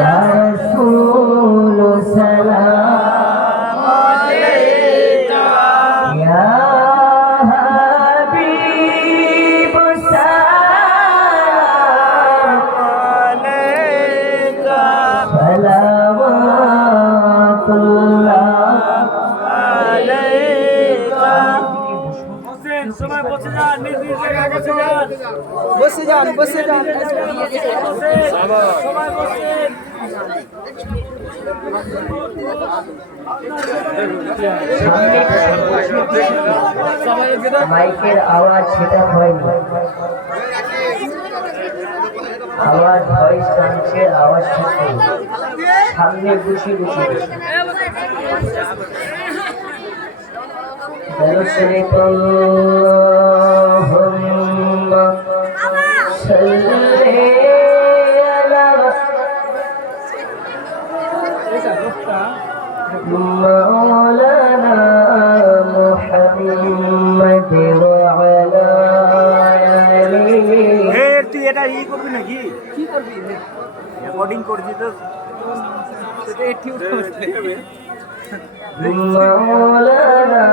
या रसूल सलाम अलैका या हबीब सलाम अलैका सलावतुल्लाह अलैका। সময় বসে যান, নিজ নিজ জায়গায় বসে যান, বসে যান সময় বসেন। মাইকের আওয়াজ সেটা হয়নি, আওয়াজ ভয়েস ট্রান্সের আওয়াজ ঠিক নেই। সামনে গুছিয়ে গুছিয়ে شريف اللهم صل على مولانا محمد وعلى آله। তুই এটা ই করবি নাকি? কি করবি? রেকর্ডিং করছি তো সেটা ঠিক হবে। مولانا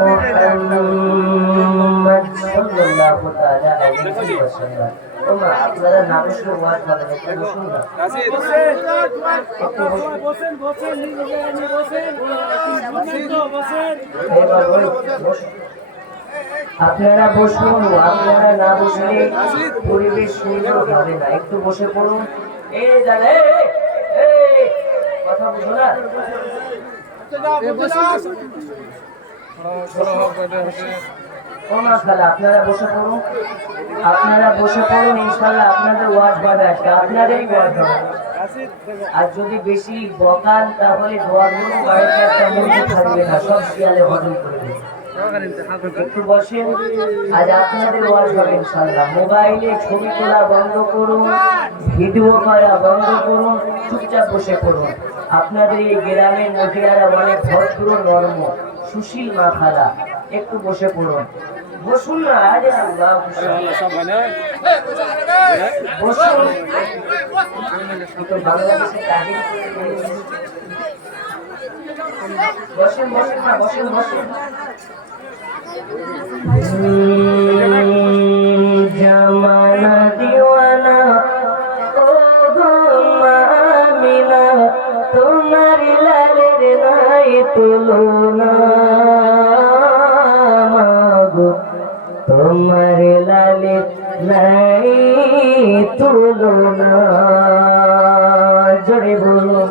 محمد صلى الله تعالى عليه وسلم। তোমরা আপনারা নাম শুনে ওয়াজ করবেন, একটু বসুন না। বসেন বসেন আপনারা বসুন, আপনারা না বসলে পরিবেশ সুন্দর হবে না। একটু বসে পড়ুন। এই জানে কথা বুঝো না। আপনারা বসে পড়ুন, আপনারা বসে পড়ুন। ইনশাল্লাহ আপনাদের ওয়াজ হবে আজকে, আপনাদেরই ওয়াজ হবে। আর যদি বেশি বকান তাহলে দোয়াগুলো বাড়িতে একটা মধ্যে থাকবে না, সব শিয়ালে হজম করে দেবে। একটু বসেন, আজ আপনাদের ওয়াজ হবে ইনশাল্লাহ। মোবাইলে ছবি তোলা বন্ধ করুন, ভিডিও করা বন্ধ করুন, চুপচাপ বসে পড়ুন। আপনাদের এই গ্রামের মহিলারা অনেক ভদ্র নরম সুশীল মা খালা, একটু বসে পড়ুন। বসুন না, আজ আল্লাহ বসুন। তো বাংলাদেশের কাহিনী বসেন বসেন না, বসেন বসেন। জামানা দিওয়ানা ও গো মামিনা, তোমার লালের নাই তুলনা মাগো, তোমার লালের নাই তুলনা। জোরে বলুন।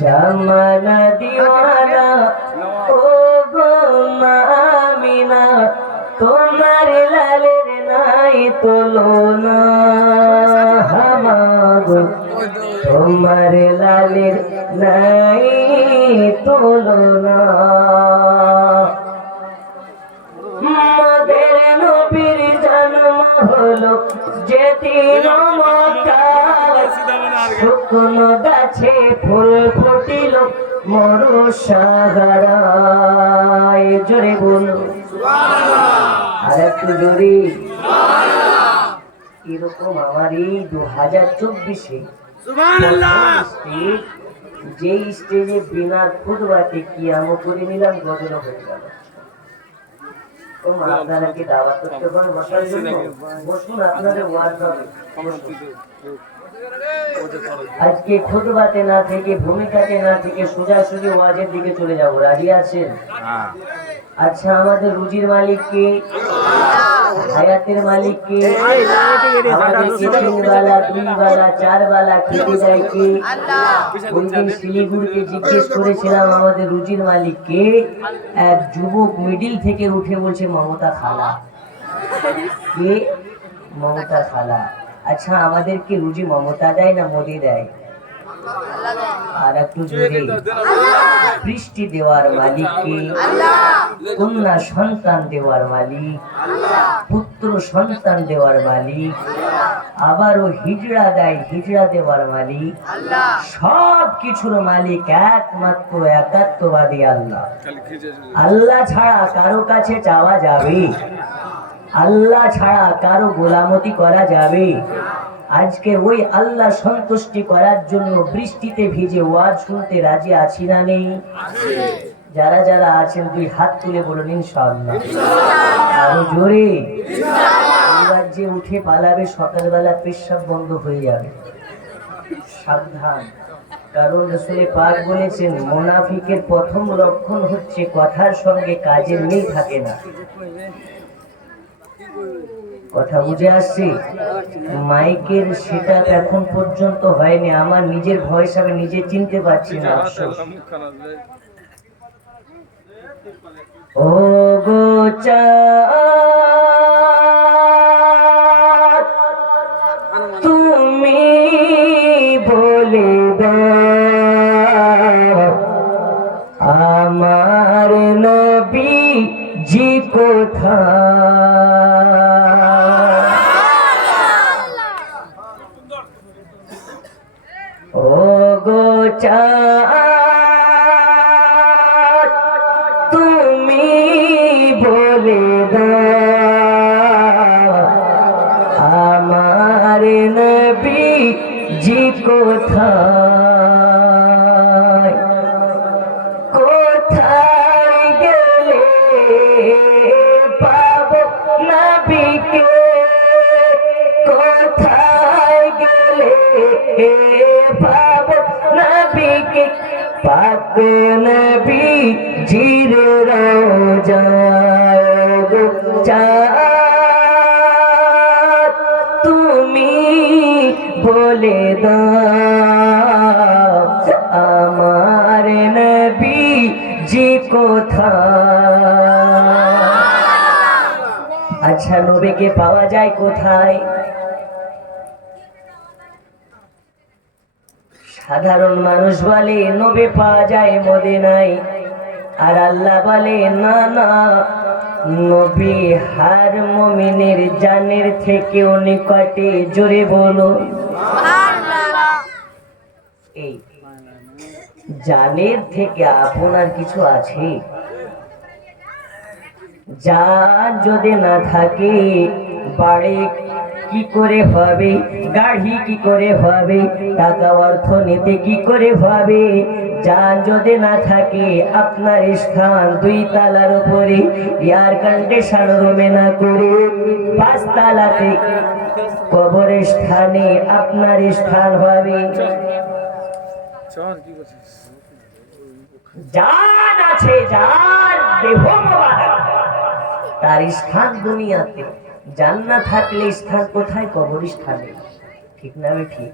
জামানা দিওয়ানা ও গো মামিনা, তোমার লালের নাই তুলনা মাগো, তোমার লালের নাই তুলনা। মোদের নবীর জন্ম হলো যেদিন মক্কায়, শুকনো গাছে ফুল ফুটিল মরু সাহারায়। জোরে বলো আর একটু জোরে। এরকম আমার এই 2024-এ যে স্টেজে বিনা খুদবাতে কি আমো করে নিলাম, গজল হয়ে গেল। আপনারা কি দাওয়াত করতে পারেন বসার জন্য? বসুন, আপনাদের ওয়াজ হবে। আজকে খুতবাতে না থেকে, ভূমিকাতে না থেকে সোজাসুজি ওয়াজের দিকে চলে যাবো। রাজি আছেন? আচ্ছা, আমাদের রুজির মালিক কে? হায়াতের মালিক কে? আমাদেরকে 3 বেলা 2 বেলা 4 বেলা খেতে দেয় কে? ওই দিন শিলিগুড়িতে জিজ্ঞেস করেছিলাম আমাদের রুজির মালিক কে, এক যুবক মিডিল থেকে উঠে বলছে মমতা খালা। কে? মমতা খালা। আচ্ছা, আমাদেরকে রুজি মমতা দেয় না মোদি দেয়? আর একটু জোরে। বৃষ্টি দেওয়ার মালিক কে? কন্যা সন্তান দেওয়ার মালিক, পুত্র সন্তান দেওয়ার মালিক, আবারও হিজড়া দেয়, হিজড়া দেওয়ার মালিক, সব কিছুর মালিক একমাত্র একাত্মবাদী আল্লাহ। আল্লাহ ছাড়া কারো কাছে চাওয়া যাবে? আল্লাহ ছাড়া কারো গোলামতি করা যাবে? আজকে ওই আল্লাহ সন্তুষ্টি করার জন্য বৃষ্টিতে ভিজে ওয়াজ শুনতে রাজি আছি না নেই? যারা যারা আছেন দুই হাত তুলে বলুন ইনশাআল্লাহ। আরো জোরে। এবার যে উঠে পালাবে সকালবেলা পেশাব বন্ধ হয়ে যাবে, সাবধান। কারণ রাসূলে পাক বলেছেন মুনাফিকের প্রথম লক্ষণ হচ্ছে কথার সঙ্গে কাজের মিল থাকে না। কথা বুঝে আসছে? মাইকের সেটা এখন পর্যন্ত হয়নি, আমার নিজের ভয়েস আমি নিজে চিনতে পারছি না। আফসোস। ও গো চাঁদ তুমি বলে দাও আমার নবী জি কোথায়? ও গো চাঁদ তুমি বলে দাও আমার নবী জি কোথায়? কোথায় গেলে পাবো নবীকে? কোথায় গেলে পাবো নবীকে? পাক নবী জির রওজায় গো চাঁদ তুমি বলে দাও আমার নবী জি কোথায়? আচ্ছা নবীকে পাওয়া যায় কোথায়? সাধারণ মানুষ বলে নবী পাওয়া যায় মদিনায়, আর আল্লাহ বলে না না, নবী হার মুমিনের জানের থেকেও নিকটে। জোরে বলো এই জানের থেকে আপনার কিছু আছে? জান যদি না থাকে বাড়ি কি করে হবে, গাড়ি কি করে হবে, টাকা অর্থনীতি কি করে হবে? জান যদি না থাকে আপনার স্থান দুই তালার উপরে এয়ার কন্ডিশন রুমে না করে 5 তালাতে কবরের স্থানে আপনার স্থান হবে। জান আছে, যার দেহ মোবারক তার স্থান দুনিয়াতে, জান না থাকলে স্থান কোথায়? কবরস্থানে। ঠিক না ঠিক?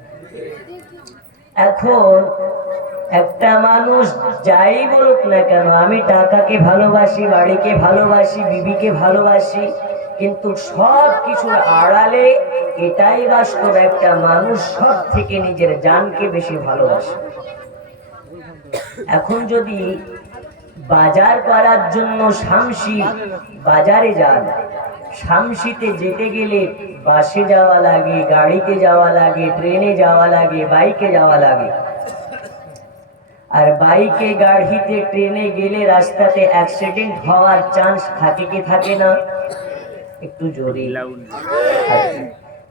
এখন একটা মানুষ যাই বলুক না কেন, আমি টাকাকে ভালোবাসি, বাড়িকে ভালোবাসি, বিবিকে ভালোবাসি, কিন্তু সব কিছুর আড়ালে এটাই বাস্তব, একটা মানুষ সব থেকে নিজের জানকে বেশি ভালোবাসে। এখন যদি বাজার করার জন্য শামসি বাজারে যান, শামসিতে যেতে গেলে বাসে যাওয়া লাগে, গাড়িতে যাওয়া লাগে, ট্রেনে যাওয়া লাগে, বাইকে যাওয়া লাগে। আর বাইকে, গাড়িতে, ট্রেনে গেলে রাস্তাতে অ্যাক্সিডেন্ট হওয়ার চান্স থাকে কি থাকে না? একটু জোরে।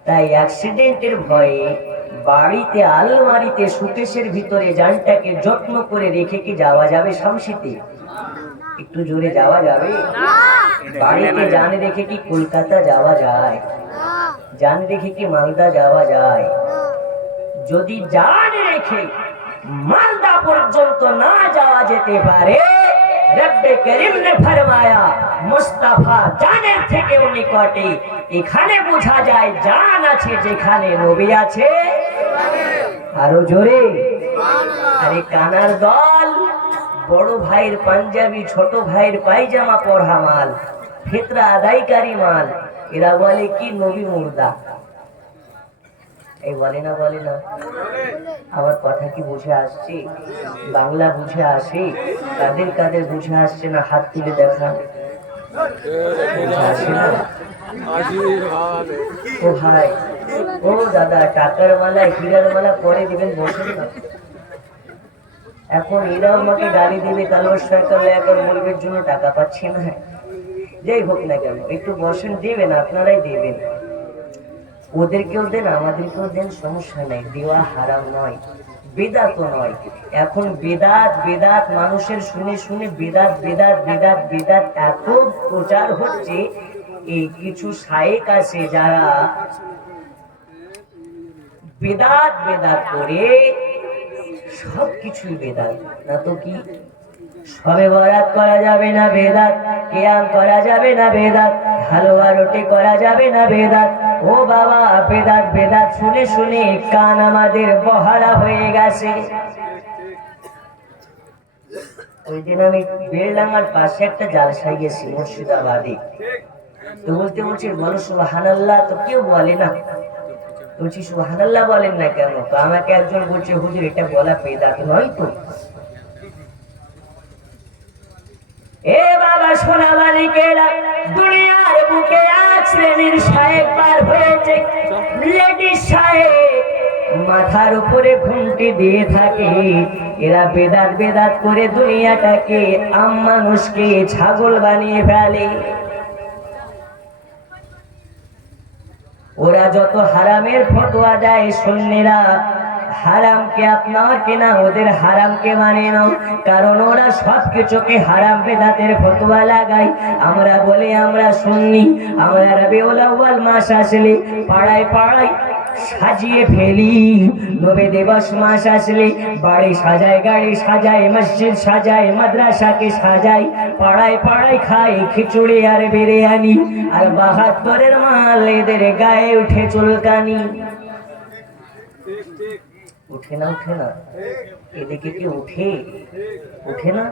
তাই অ্যাক্সিডেন্টের ভয়ে বাড়িতে আলমারিতে সুকেশের ভিতরে জানটাকে যত্ন করে রেখে কি যাওয়া যাবে শামসিতে? একটু জোরে যাওয়া যাবে? বাড়িতে জান রেখে কি কলকাতা যাওয়া যায়? জান রেখে কি মালদা যাওয়া যায়? যদি জান রেখে মালদা পর্যন্ত না যাওয়া যেতে পারে, রব্বে করিম ने फरमाया মুস্তাফা জানের থেকেও নিকটে। এখানে বোঝা যায় জান আছে যেখানে নবী আছে। আরো জোরে। আরে কানার দল, বড় ভাইয়ের পাঞ্জাবি, ছোট ভাইয়ের পায়জামা পরা মাল, ফিতরা আদায়কারী মাল, এরা বলে কি নবী মুর্দা। এই বলে না আমার কথা কি বুঝে আসছে? বাংলা বুঝে আসে? কাদের কাদের বুঝে আসছে না হাত তুলে দেখান। বুঝে আসে না? ও ভাই, ও দাদা, টাকার মালা হীরার মালা পরে দিবেন, বসেন না। এখন এরাও আমাকে গালি দিবে, তালবার সরকার এখন মূল্যের জন্য টাকা পাচ্ছি না। যাই হোক না কেন, একটু বসেন, দেবেন, আপনারাই দেবেন। ওদেরকেও দেন, আমাদেরকেও দেন, সমস্যা নাই, দেওয়া হারাম নয়, বেদাতও নয়। এখন বেদাত বেদাত মানুষের শুনে শুনে বেদাত বেদাত বেদাত বেদাত এত প্রচার হচ্ছে, এই কিছু শায়েক আছে যারা বেদাত বেদাত করে সবকিছুই বেদাত, না তো কি? সবে বরাত করা যাবে না বেদাত, কিয়াম করা যাবে না বেদাত, হালুয়া রুটি করা যাবে না বেদাত। ও বাবা, বেদাত বেদাত শুনে শুনে কান আমাদের বহারা হয়ে গেছে। ওই দিন আমি বেলডাঙ্গার পাশে একটা জালসায় গেছি, মুর্শিদাবাদে। তো বলছি বলো সুবহানাল্লাহ, তো কেউ বলে না। বলছি সুবহানাল্লাহ বলেন না কেন? তো আমাকে একজন বলছে, হুজুর এটা বলা বেদাত নয় তো। এ বাবা সোনা মালিকেরা, দুনিয়ার বুকে এক শ্রেণীর শায়েক বার হয়েছে, লেডিস শায়েক, মাথার উপরে ঘুমটি দিয়ে থাকে। এরা বেদাত বেদাত করে দুনিয়াটাকে মানুষকে ছাগল বানিয়ে ফেলে। ওরা যত হারামের ফতোয়া দেয়, সুন্নিরা হারামকে আপনার কেনা, ওদের হারামকে মানে নাও, কারণ ওরা সবকিছুকে হারাম বেদাতের ফতোয়া লাগায়। আমরা বলি আমরা সুন্নি, আমরা রবিউল আউয়াল মাস আসলে পাড়ায় পাড়ায় সাজিয়ে ফেলি, নবী দিবস মাস আসলে বাড়ি সাজায়, গাড়ি সাজায়, মসজিদ সাজায়, মাদ্রাসাকে সাজায়, পাড়ায় পাড়ায় খাই খিচুড়ি আর বিরিয়ানি, আর ৭২-এর মাল এদের গায়ে উঠে চুলকানি। উঠে না? উঠে না? এদিকে কি উঠে? উঠে না?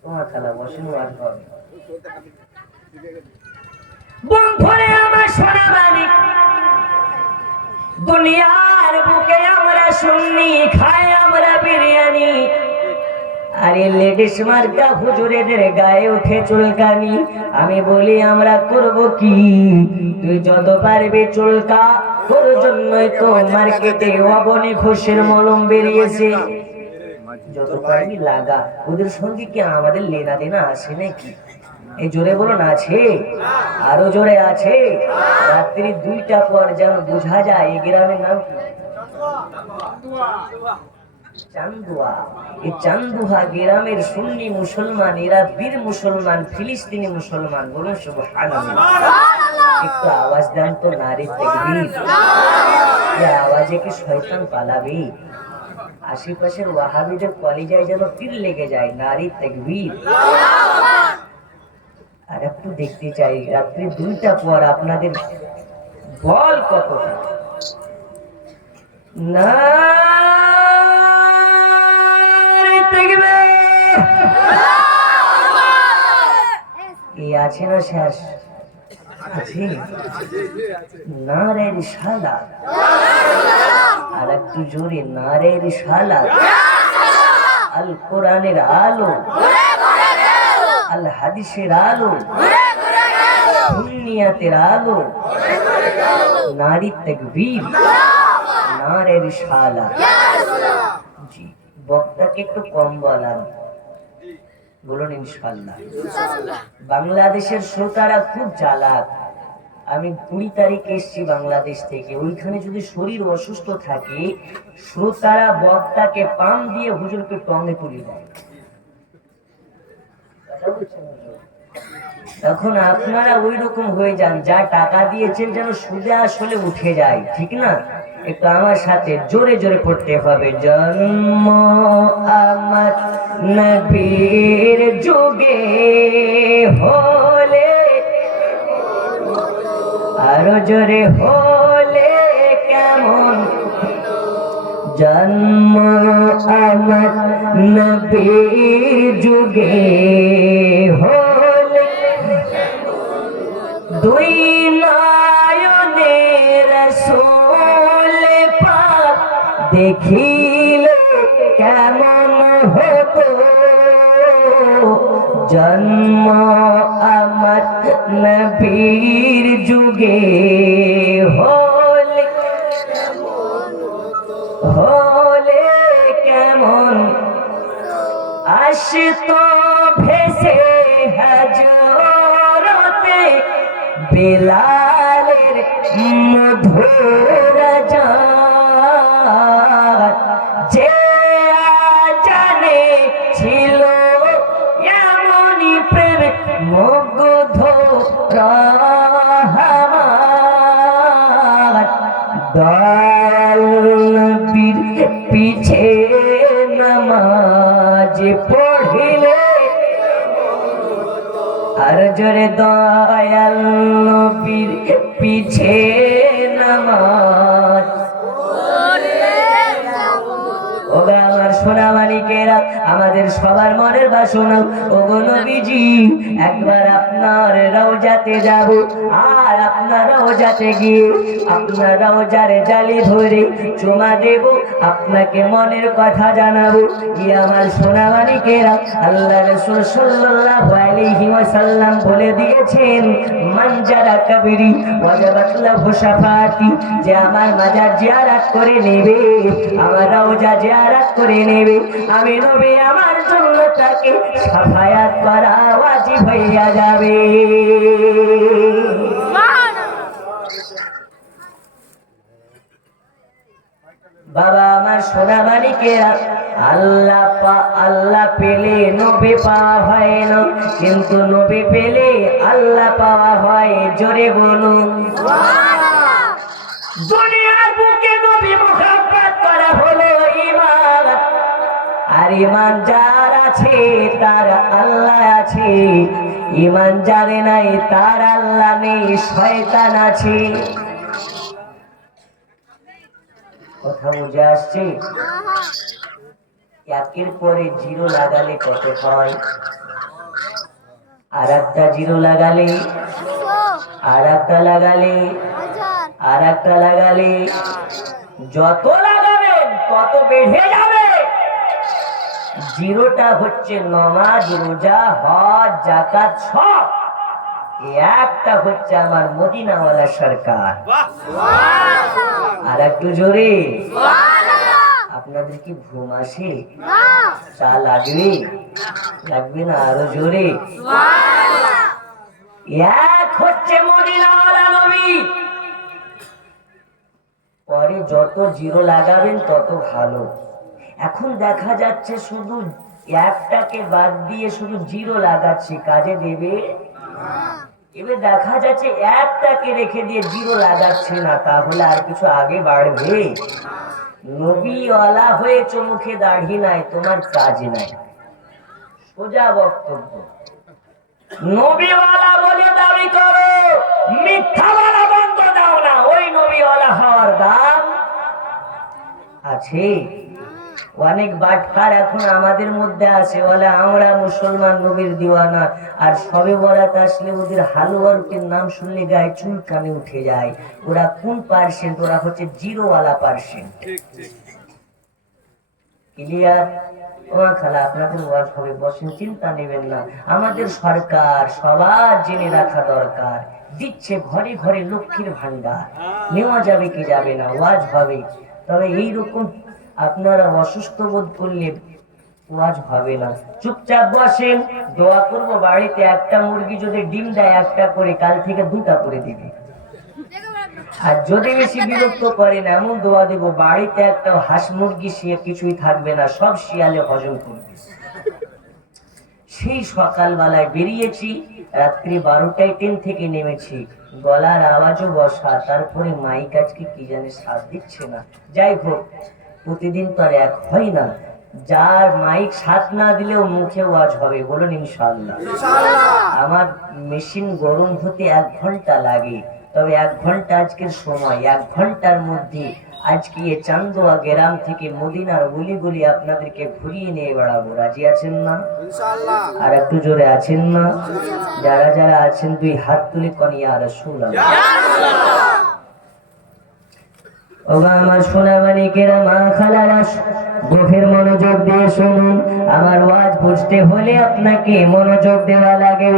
তোমার খালা বসেন, ওয়াজ হবে। বন্ধুরে আমার সোনা মালিক, দুনিয়ার বুকে আমরা সুন্নি, খাই আমরা বিরিয়ানি, আর এই লেডিস মার্কা হুজুরেদের গায়ে উঠে চুলকানি। আমি বলি আমরা করব কি? তুই যত পারবি চুলকা, তোর জন্যই তো মার্কেটে অবনী ঘোষের মলম বেরিয়েছে, যত পারবি লাগা। ওদের সঙ্গে কি আমাদের লেনা দেনা আছে নাকি? এই জোরে বলুন, আছে? আরো জোরে আছে? রাত্রি 2টা পর যেন বোঝা যায় এই গ্রামের নাম কি? চান্দুয়া। এই চান্দুয়া গ্রামের সুন্নি মুসলমান, এরা বীর মুসলমান, ফিলিস্তিনি মুসলমান। বলুন সুবহানাল্লাহ। একটু আওয়াজ দেন তো, নারী তাকবীর। এই আওয়াজে কি শয়তান পালাবে? আশেপাশের ওয়াহাবিদের কলিজায় যেন তীর লেগে যায়। নারী তাকবীর। আর একটু দেখতে চাই রাত্রি 2টা পর আপনাদের বল কতটা। নারী তাকবীর। এই আছে না শেষ? আছে? নারে রিসালাত। আর একটু জোরে, নারে রিসালাত। আল কোরআনের আলো, আল হাদিসের আলো, সুন্নিয়াতের আলো, নারী তাকবীর, নারে রিসালাত। জি, বক্তাকে একটু কম বলান, বলুন ইনশাআল্লাহ। বাংলাদেশের শ্রোতারা খুব চালাক। আমি 20 তারিখে এসেছি বাংলাদেশ থেকে। ওইখানে যদি শরীর অসুস্থ থাকে, শ্রোতারা বক্তাকে পাম দিয়ে হুজুরকে টঙ্গে তুলে দেয়। তখন আপনারা ওই রকম হয়ে যান, যা টাকা দিয়েছেন যেন সুদে আসলে উঠে যায়, ঠিক না? একটু আমার সাথে জোরে জোরে পড়তে হবে। জন্ম আমার নবীর যুগে হলে, আরো জোরে হলে কেমন, জন্ম আমার নবীর যুগে হলে, দুই নয়নের রাসূল দেখিলে কেমন হতো জন্ম আমার নবীর যুগে হলে কেমন আসতো ভেসে হযরতে বেলালের মধুর জান যে জানে ছিল এমনই প্রেম মুগ্ধ রহমান দয়াল নবীর পিছে নামাজ পড়িলে আর জোরে দয়াল নবীর পিছে নামাজ ওগো আমার সোনা মানিকেরা আমাদের সবার মনের বাসনা ওগো নবীজি একবার আপনার রওজাতে যাব আর আপনার রওজাতে গিয়ে আপনার রওজার জালি ধরে চুমা দেব আপনাকে মনের কথা জানাবো ই আমার সোনা মানিকেরা আল্লাহ রাসূল সাল্লাল্লাহু আলাইহি ওয়াসাল্লাম বলে দিয়েছেন মান যারা কবরি ওয়াজাবাত লাহু শাফাআতি যে আমার মাজার জিয়ারত করে নেবে আমার রওজা জিয়ারত করে নেবে আমি নবী আমার জন্য তাকে শাফায়াত করা ওয়াজিব হইয়া যাবে বাবা আমার সোনা মানিকেরা আল্লাহ পেলে নবী পাওয়া হয় না কিন্তু নবী পেলে আল্লাহ পাওয়া হয় জোরে বলুন দুনিয়ার বুকে নবী মুহাব্বত করা হলো ঈমান আর ঈমান যার আছে তার আল্লাহ আছে ঈমান যার নাই তার আল্লাহ নেই শয়তান আছে কথা বুঝে আসছে একের পরে জিরো লাগালে কত হয় আর একটা জিরো লাগালে আর একটা লাগালে আর একটা লাগালে যত লাগাবেন তত বেড়ে যাবে জিরোটা হচ্ছে নামাজ রোজা হজ যাকাত সব একটা হচ্ছে আমার মদিনাওয়ালা সরকার আর একটু জোরে আপনাদের কি ঘুম আসে তা লাগবে লাগবে না আরো জোরে এক হচ্ছে মদিনাওয়ালা নবী পরে যত জিরো লাগাবেন তত ভালো এখন দেখা যাচ্ছে শুধু একটাকে বাদ দিয়ে শুধু জিরো লাগাচ্ছে কাজে দেবে এবার দেখা যাচ্ছে একটাকে রেখে দিয়ে জিরো লাগাচ্ছে না তাহলে আর কিছু আগে বাড়বে নবীওয়ালা হয়ে চোখে দাড়ি নাই তোমার কাজ নাই সোজা বক্তব্য নবীওয়ালা বলে দাবি করো মিথ্যাওয়ালা বন্ধ দাও না ওই নবীওয়ালা হওয়ার দাম আছে অনেক বাটপার এখন আমাদের মধ্যে আছে বলে আমরা মুসলমান নবীর দিওয়ানা আর সবে বরাত আসলে ওদের হালুয়ারুকের নাম শুনলে গায়ে চুল কানে উঠে যায় ওরা কোন পার্সেন্ট ওরা হচ্ছে জিরোওয়ালা পার্সেন্ট ক্লিয়ার ওরা খালা আপনাদের ওয়াজ হবে বসেন চিন্তা নেবেন না আমাদের সরকার সবার জেনে রাখা দরকার দিচ্ছে ঘরে ঘরে লক্ষ্মীর ভান্ডার নেওয়া যাবে কি যাবে না ওয়াজ হবে তবে এইরকম আপনারা অসুস্থ বোধ করলে ওয়াজ হবে না চুপচাপ বসেন দোয়া করব বাড়িতে একটা মুরগি যদি ডিম দেয় একটা করে কাল থেকে দুটা করে দিবে আর যদি বেশি বিরক্ত করেন এমন দোয়া দেব বাড়িতে একটা হাঁস মুরগি শিয়ে কিছুই থাকবে না সব শিয়ালে হজম করবে সেই সকালবেলায় বেরিয়েছি রাত্রি 12টায় ট্রেন থেকে নেমেছি গলার আওয়াজও বসা তারপরে মাইক আজকে কি জানে সাথ দিচ্ছে না যাই হোক প্রতিদিন তো আর এক হয় না যার মাইক সাথ না দিলেও মুখে ওয়াজ হবে বলুন ইনশাআল্লাহ আমার মেশিন গরম হতে 1 ঘন্টা লাগে তবে 1 ঘন্টা আজকের সময় 1 ঘন্টার মধ্যে আজকে এই চান্দোয়া গ্রাম থেকে মদিনার গলি আপনাদেরকে ঘুরিয়ে নিয়ে বেড়াবো রাজি আছেন না ইনশাআল্লাহ আর একটু জোরে আছেন না যারা যারা আছেন দুই হাত তুলে কোন ইয়া রাসূলুল্লাহ ওগো আমার সোনা মানিকেরা, মা খালারা, গভীর মনোযোগ দিয়ে শুনুন। আমার ওয়াজ বুঝতে হলে আপনাকে মনোযোগ দেওয়া লাগে।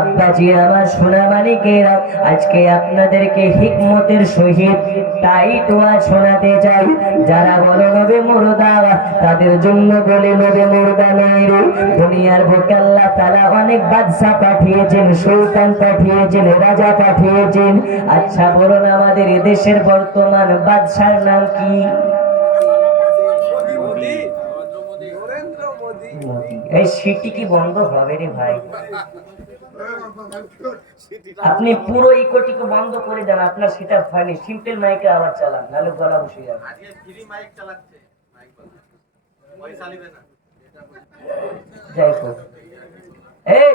আব্বাজি আমার সোনা মানিকেরা, আজকে আপনাদেরকে হিকমতের সহিত টাইট ওয়াজ শোনাতে চাই। যারা বলো নবে মুর্দা, তাদের জন্য বলে নবে মুর্দা নয় রে। দুনিয়ার বুকে আল্লাহ তাআলা অনেক বাদশা পাঠিয়েছেন, সুলতান পাঠিয়েছেন, রাজা পাঠিয়েছেন। আচ্ছা বলুন, আমাদের এদেশের বর্তমান বাদশার নাম কি? এই সিটি কি বন্ধ হবে রে ভাই? আপনি পুরো ইকোটিকে বন্ধ করে দেন, আপনার সেটা হয়নি। সিম্পল মাইকে আওয়াজ চালান, নাহলে গলা বসে যাবে। যাই হোক, এই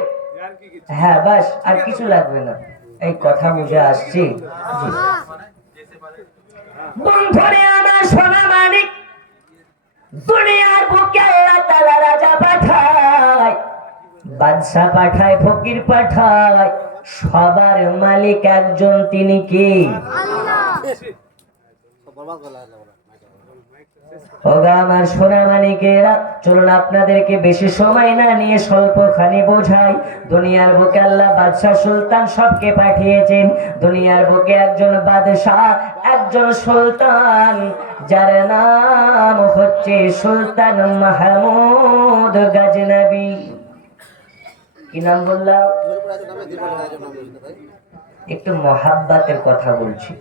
হ্যাঁ বাস, আর কিছু লাগবে না। এই কথা বুঝে আসছি। বন্ধুরে আমার সোনা মানিক, দুনিয়ার বুকে আল্লাহ তাআলা রাজা পাঠায়, বাদশা পাঠায়, ফকির পাঠায়, সবার মালিক একজন, তিনি কে? ওগা আমার সোনা মানিকেরা, চলুন আপনাদেরকে বেশি সময় না নিয়ে স্বল্পখানি বোঝাই। দুনিয়ার বুকে আল্লাহ বাদশা সুলতান সবকে পাঠিয়েছেন। দুনিয়ার বুকে একজন বাদশাহ, একজন সুলতান, যার নাম হচ্ছে সুলতান মাহমুদ গজনবী। কি নাম বললাম? একটু মহাব্বতের কথা বলছি।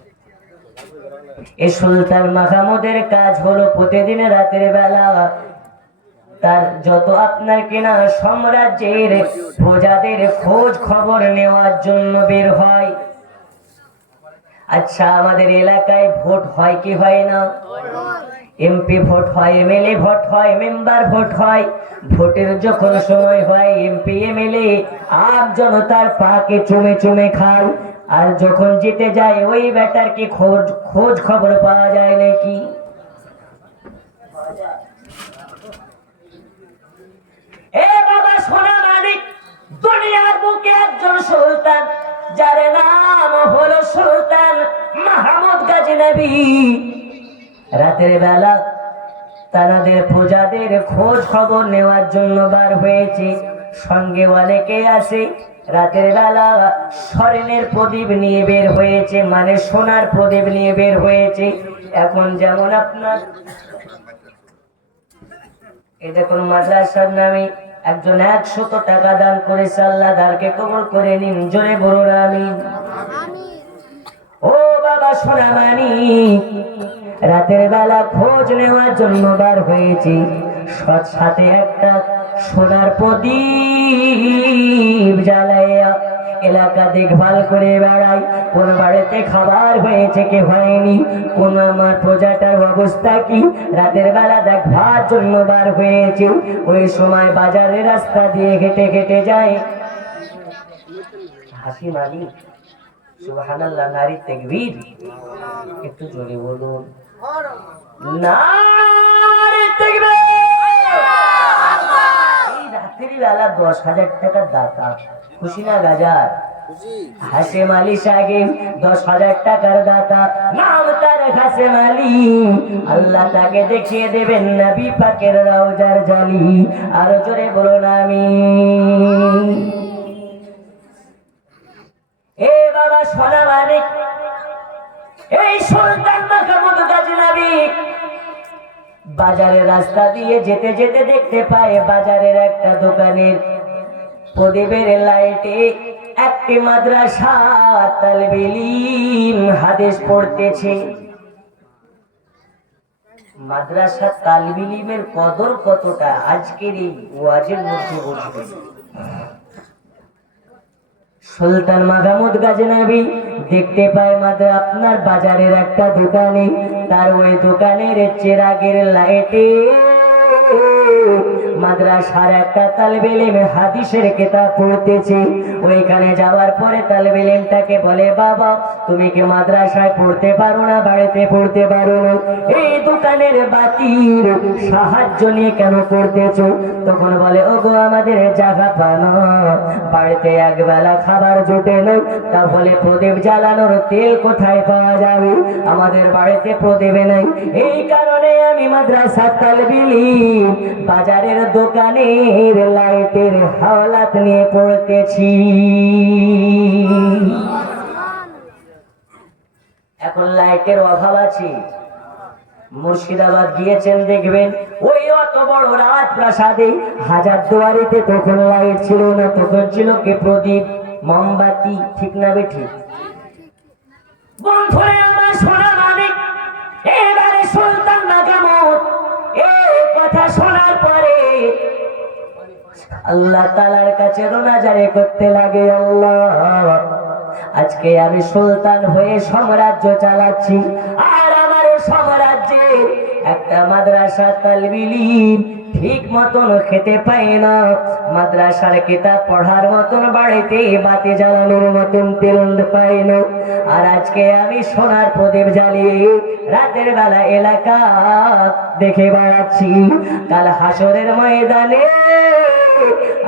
এই সুলতান মাহমুদের কাজ হলো প্রতিদিন রাতের বেলা তার যত আপনার কিনা সাম্রাজ্যের প্রজাদের খোঁজ খবর নেওয়ার জন্য বের হয়। আচ্ছা, আমাদের এলাকায় ভোট হয় কি হয় না? এমপি ভোট হয়, এমএলএ ভোট হয়, মেম্বার ভোট হয়। ভোটের যখন সময় হয়, এমপি এমএলএ আম জনতার পাকে চুমে চুমে খায়। আর যখন জিতে যায়, ওই ব্যাটার কি খোঁজ খবর পাওয়া যায় নাকি? এ বাবা সোনা মানিক, দুনিয়ার বুকে একজন সুলতান, যার নাম হলো সুলতান মাহমুদ গজনবী, রাতের বেলা তাদের প্রজাদের খোঁজ খবর নেওয়ার জন্য বার হয়েছে। সঙ্গে অনেকে আসে। রাতের বেলা স্বর্ণের প্রদীপ নিয়ে বের হয়েছে, মানে সোনার প্রদীপ নিয়ে বের হয়েছে। এখন যেমন আপনার এই দেখুন, মাদ্রাসার নামে একজন 100 টাকা দান করেছে, আল্লাহ দানকে কবুল করে নিন। জোরে বলুন আমিন। ও বাবা সোনা মানিক, রাতের বেলা খোঁজ নেওয়ার জন্য বার হয়েছে। সাথে একটা সোনার প্রদীপ জ্বালাইয়া এলাকা দেখভাল করে বেড়ায়। কোন বাড়িতে খাবার হয়েছে কি হয়নি, কোন আমার প্রজাটার অবস্থা কি, রাতের বেলা দেখবার জন্য বার হয়েছে। ওই সময় বাজারের রাস্তা দিয়ে হেঁটে হেঁটে যায়। হাসি মালিক, সুবহানাল্লাহ, নারী তাকবীর, একটু জোরে বলুন। নারী তাকবীর। এই রাতের বেলা 10,000 টাকার দাতা, খুশি না গাজার? হাসেম আলী সাহেব 10,000 টাকার দাতা, নাম তার হাসেম আলী। আল্লাহ তাকে দেখিয়ে দেবেন নবী পাকের রওজার জালি। আরো জোরে বলুন আমিন। এ বাবা সোনা মানিক, এই সুলতান মাহমুদ গজনবী বাজারের রাস্তা দিয়ে যেতে যেতে দেখতে পায় বাজারের একটা দোকানের প্রদীপের লাইটে একটি মাদ্রাসা তালিবে ইলম হাদিস পড়তেছে। মাদ্রাসা তালিবে ইলমের কদর কতটা আজকের এই ওয়াজের মধ্যে বলবেন। সুলতান মাহমুদ গজনবী দেখতে পায় আপনার বাজারের একটা দোকানে, তার ওই দোকানের চেরাগের লাইটে মাদ্রাসার একটা তালেবে ইলম হাদিসের কিতাব পড়তেছে। ওইখানে যাওয়ার পরে তালেবে ইলমটাকে বলে, বাবা তুমি কি মাদ্রাসায় পড়তে পারো না, বাড়িতে পড়তে পারো না? এই দোকানের বাতির সাহায্য নিয়ে কেন পড়তেছো? তখন বলে, ওগো আমাদের জায়গা পানো, বাড়িতে একবেলা খাবার জোটে না, তাহলে প্রদীপ জ্বালানোর তেল কোথায় পাওয়া যাবে? আমাদের বাড়িতে প্রদীপ নাই, এই কারণে আমি মাদ্রাসা তালেবে ইলম বাজারের দোকানের লাইটের হাওলাত নিয়ে পড়তেছি। এখন লাইটের অভাব আছে। মুর্শিদাবাদ গিয়েছেন দেখবেন, ওই অত বড় রাজপ্রাসাদে হাজারদুয়ারিতে তখন লাইট ছিল না, তখন ছিল কি প্রদীপ, মোমবাতি, ঠিক না বেঠিক? বন্ধুরে আমার সোনা মানিক, এবারে সুলতান মাহমুদ এই কথা শোনার পরে আল্লাহ তাআলার কাছে রোনাজারি করতে লাগে, আল্লাহ আজকে আমি সুলতান হয়ে সাম্রাজ্য চালাচ্ছি, আর আমার সাম্রাজ্যে একটা মাদ্রাসা তালেবে ইলম ঠিক মতন খেতে পাই না, মাদ্রাসার কিতাব পড়ার মতন বাড়িতে বাতি জ্বালানোর মতন তেল পাই না, আর আজকে আমি সোনার প্রদীপ জ্বালিয়ে রাতের বেলা এলাকা দেখে বেড়াচ্ছি। কাল হাসরের ময়দানে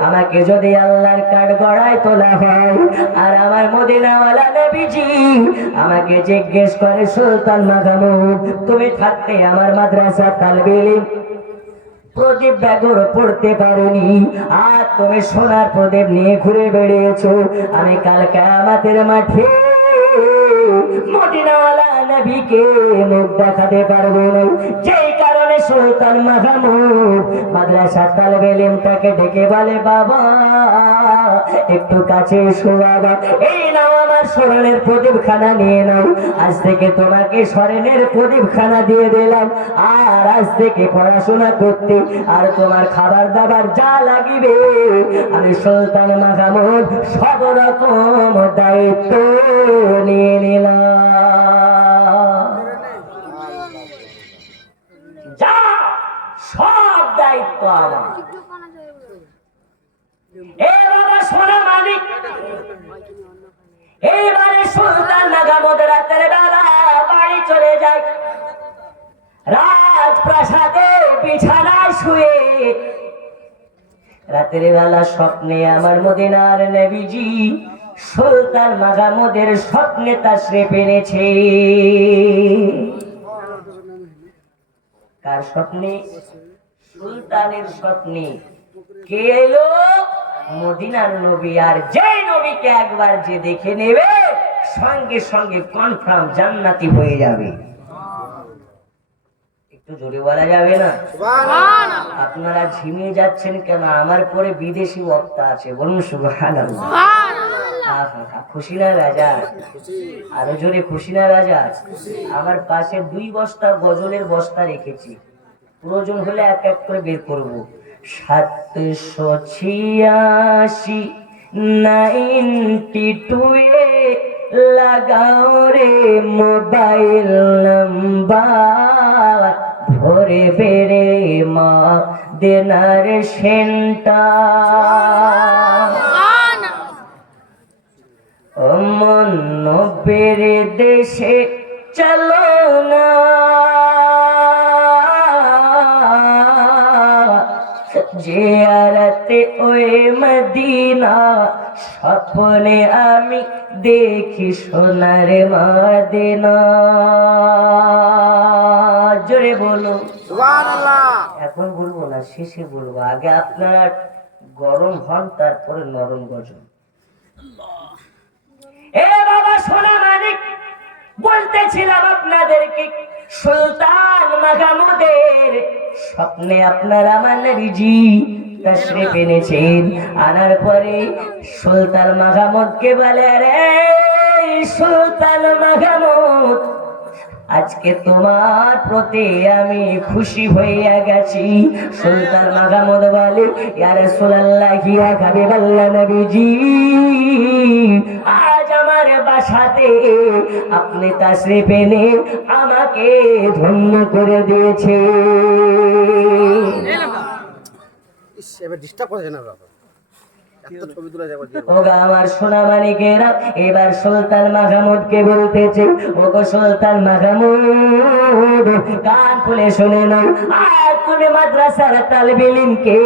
আমাকে যদি আল্লাহর কাঠ গড়ায় তোলা হয়, আর আমার মদিনাওয়ালা নবীজি আমাকে জিজ্ঞেস করে, সুলতান মাহমুদ তুমি থাকতে আমার মাদ্রাসা তালেবে ইলম প্রদীপ বেগর পড়তে পারোনি, আর তুমি সোনার প্রদীপ নিয়ে ঘুরে বেড়িয়েছো, আমি কাল কিয়ামতের মাঠে মদিনাওয়ালা নবীকে মুখ দেখাতে পারবো না। যেই কারণে সুলতান মাহমুদ মাদ্রাসা তালেবে ইলমটাকে ডেকে বলে, বাবা একটু কাছে এসো বাবা, এই নাও আমার স্মরণের প্রদীপখানা নিয়ে নাও, আজ থেকে তোমাকে স্মরণের প্রদীপখানা দিয়ে দিলাম, আর আজ থেকে পড়াশোনা করতে আর তোমার খাবার দাবার যা লাগিবে আমি সুলতান মাহমুদ সব রকম দায়িত্ব নিয়ে নিলাম। যা সব দায়িত্ব আমার। এ বাবা সোনা মালিক, এইবারে সুলতান মাহমুদ রাতের বেলা বাড়ি চলে যায়, রাজপ্রাসাদে বিছানায় শুয়ে রাতের বেলা স্বপ্নে আমার মদিনার নবীজি সুলতান মাহমুদের স্বপ্নে তাশরীফ এনেছে। কার স্বপ্নে? সুলতানের স্বপ্নে। কে এলো? মদিনার নবী। আর যে নবীকে একবার যে দেখে নেবে সঙ্গে সঙ্গে কনফার্ম জান্নাতি হয়ে যাবে। একটু জোরে বলা যাবে না? আপনারা ঝিমিয়ে যাচ্ছেন কেন? আমার পরে বিদেশি বক্তা আছে, বলুন সুবহানাল্লাহ। খুশি না রাজা? আরো জোরে খুশি না রাজা? আমার পাশে 2 বস্তা গজলের বস্তা রেখেছি, প্রয়োজন হলে এক এক করে বের করবো। 786 92 লাগাও রে মোবাইল নাম্বার, ভরে বেড়ে মা দেনার সেন্টার, অমন নব্বের দেশে চলো না, জিয়ারতে ওই মদিনা স্বপ্নে আমি দেখি সোনার মদিনা। জোরে বলো সুবহানাল্লাহ। এখন বলবো না, শেষে বলবো, আগে আপনারা গরম হন, তারপরে নরম গজল। এ বাবা সোনা মানিক, বলতেছিলাম আপনাদেরকে সুলতান মাহমুদের স্বপ্নে আপনার আমার নবীজি তাশরীফ এনেছেন। আনার পরে সুলতান মাহমুদকে বলে, রে সুলতান মাহমুদ আজকে তোমার প্রতি আমি খুশি হইয়া গেছি। সুলতান মাহমুদ বলে, ইয়া রাসূলুল্লাহ, ইয়া হাবিবাল্লাহ নবীজি, আজ আমার বাসাতে আপনি তাশরীফ এনে আমাকে ধন্য করে দিয়েছে। এবার ডিস্টার্ব করছে না বাবা এত ছবি তোলা যাবে ওগো আমার সোনা মানিকেরা, এবার সুলতান মাহমুদকে বলতেছে, ওগো সুলতান মাহমুদ, কান খুলে শুনে নাও। আর তুমি মাদ্রাসার তালিবে ইলমকে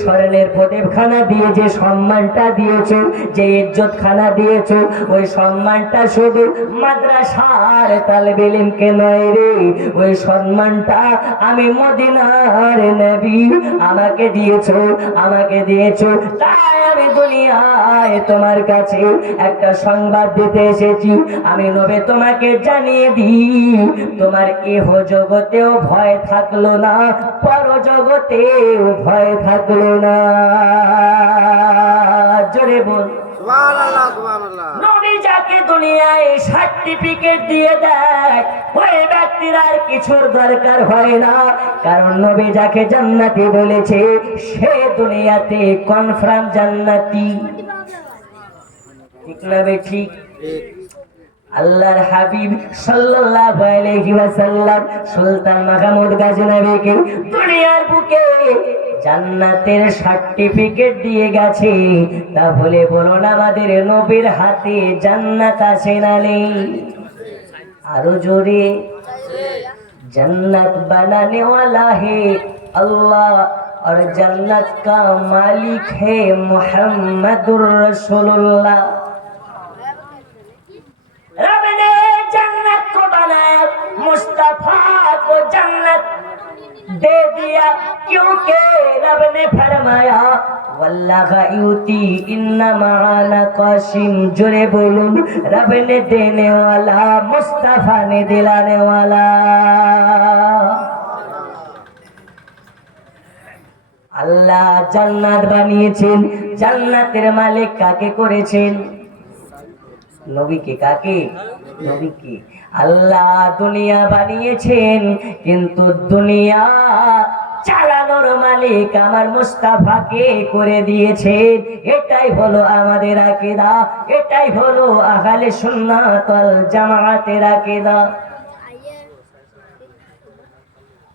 স্বর্ণের প্রদীপ খানা দিয়ে যে সম্মানটা দিয়েছো, যে ইজ্জত খানা দিয়েছো, ওই সম্মানটা শুধু মাদ্রাসার তালিবে ইলমকে নয় রে, ওই সম্মানটা আমি মদিনার নবী আমাকে দিয়েছো, আমাকে দিয়েছো। তাই আমি দুনিয়ায় তোমার কাছে একটা সংবাদ দিতে এসেছি। আমি নবী তোমাকে জানিয়ে দিই, তোমার ইহ জগতেও ভয় থাকলো না, পর জগতেও ভয় থাকলো না। জোরে বল সুবহানাল্লাহ সুবহানাল্লাহ। নবী যাকে দুনিয়ায় সার্টিফিকেট দিয়ে দেয়, ওই ব্যক্তির আর কিছুর দরকার হয় না, কারণ নবী যাকে জান্নাতি বলেছে সে দুনিয়াতে কনফার্ম জান্নাতি। ঠিক না বে ঠিক? আল্লাহর হাবিব সাল্লাল্লাহু আলাইহি ওয়াসাল্লাম সুলতান মাহমুদ গাজনবীকে দুনিয়ার বুকে জান্নাতের সার্টিফিকেট দিয়ে গেছে। তাহলে বলো না আমাদের নবীর হাতে জান্নাত আছে না নেই? আরো জোরে। जन्नत बनाने वाला है अल्लाह और जन्नत का मालिक है मुहम्मदुर रसूलुल्लाह। रब ने जन्नत को बनाया, मुस्तफा को जन्नत दे दिया, क्योंकि रब ने फरमाया वल्लाह यूती इन्नमा अना कासिम। जोरे बोलूं, रब ने देने वाला, मुस्तफा ने दिलाने वाला। আল্লাহ জান্নাত বানিয়েছেন, জান্নাতের মালিক কাকে করেছেন? নবীকে। কাকে? নবীকে। আল্লাহ দুনিয়া বানিয়েছেন, কিন্তু দুনিয়া চালানোর মালিক আমার মুস্তাফাকে করে দিয়েছেন। এটাই হলো আমাদের আকীদা, এটাই হলো আহলে সুন্নাত ওয়াল জামাতের আকীদা।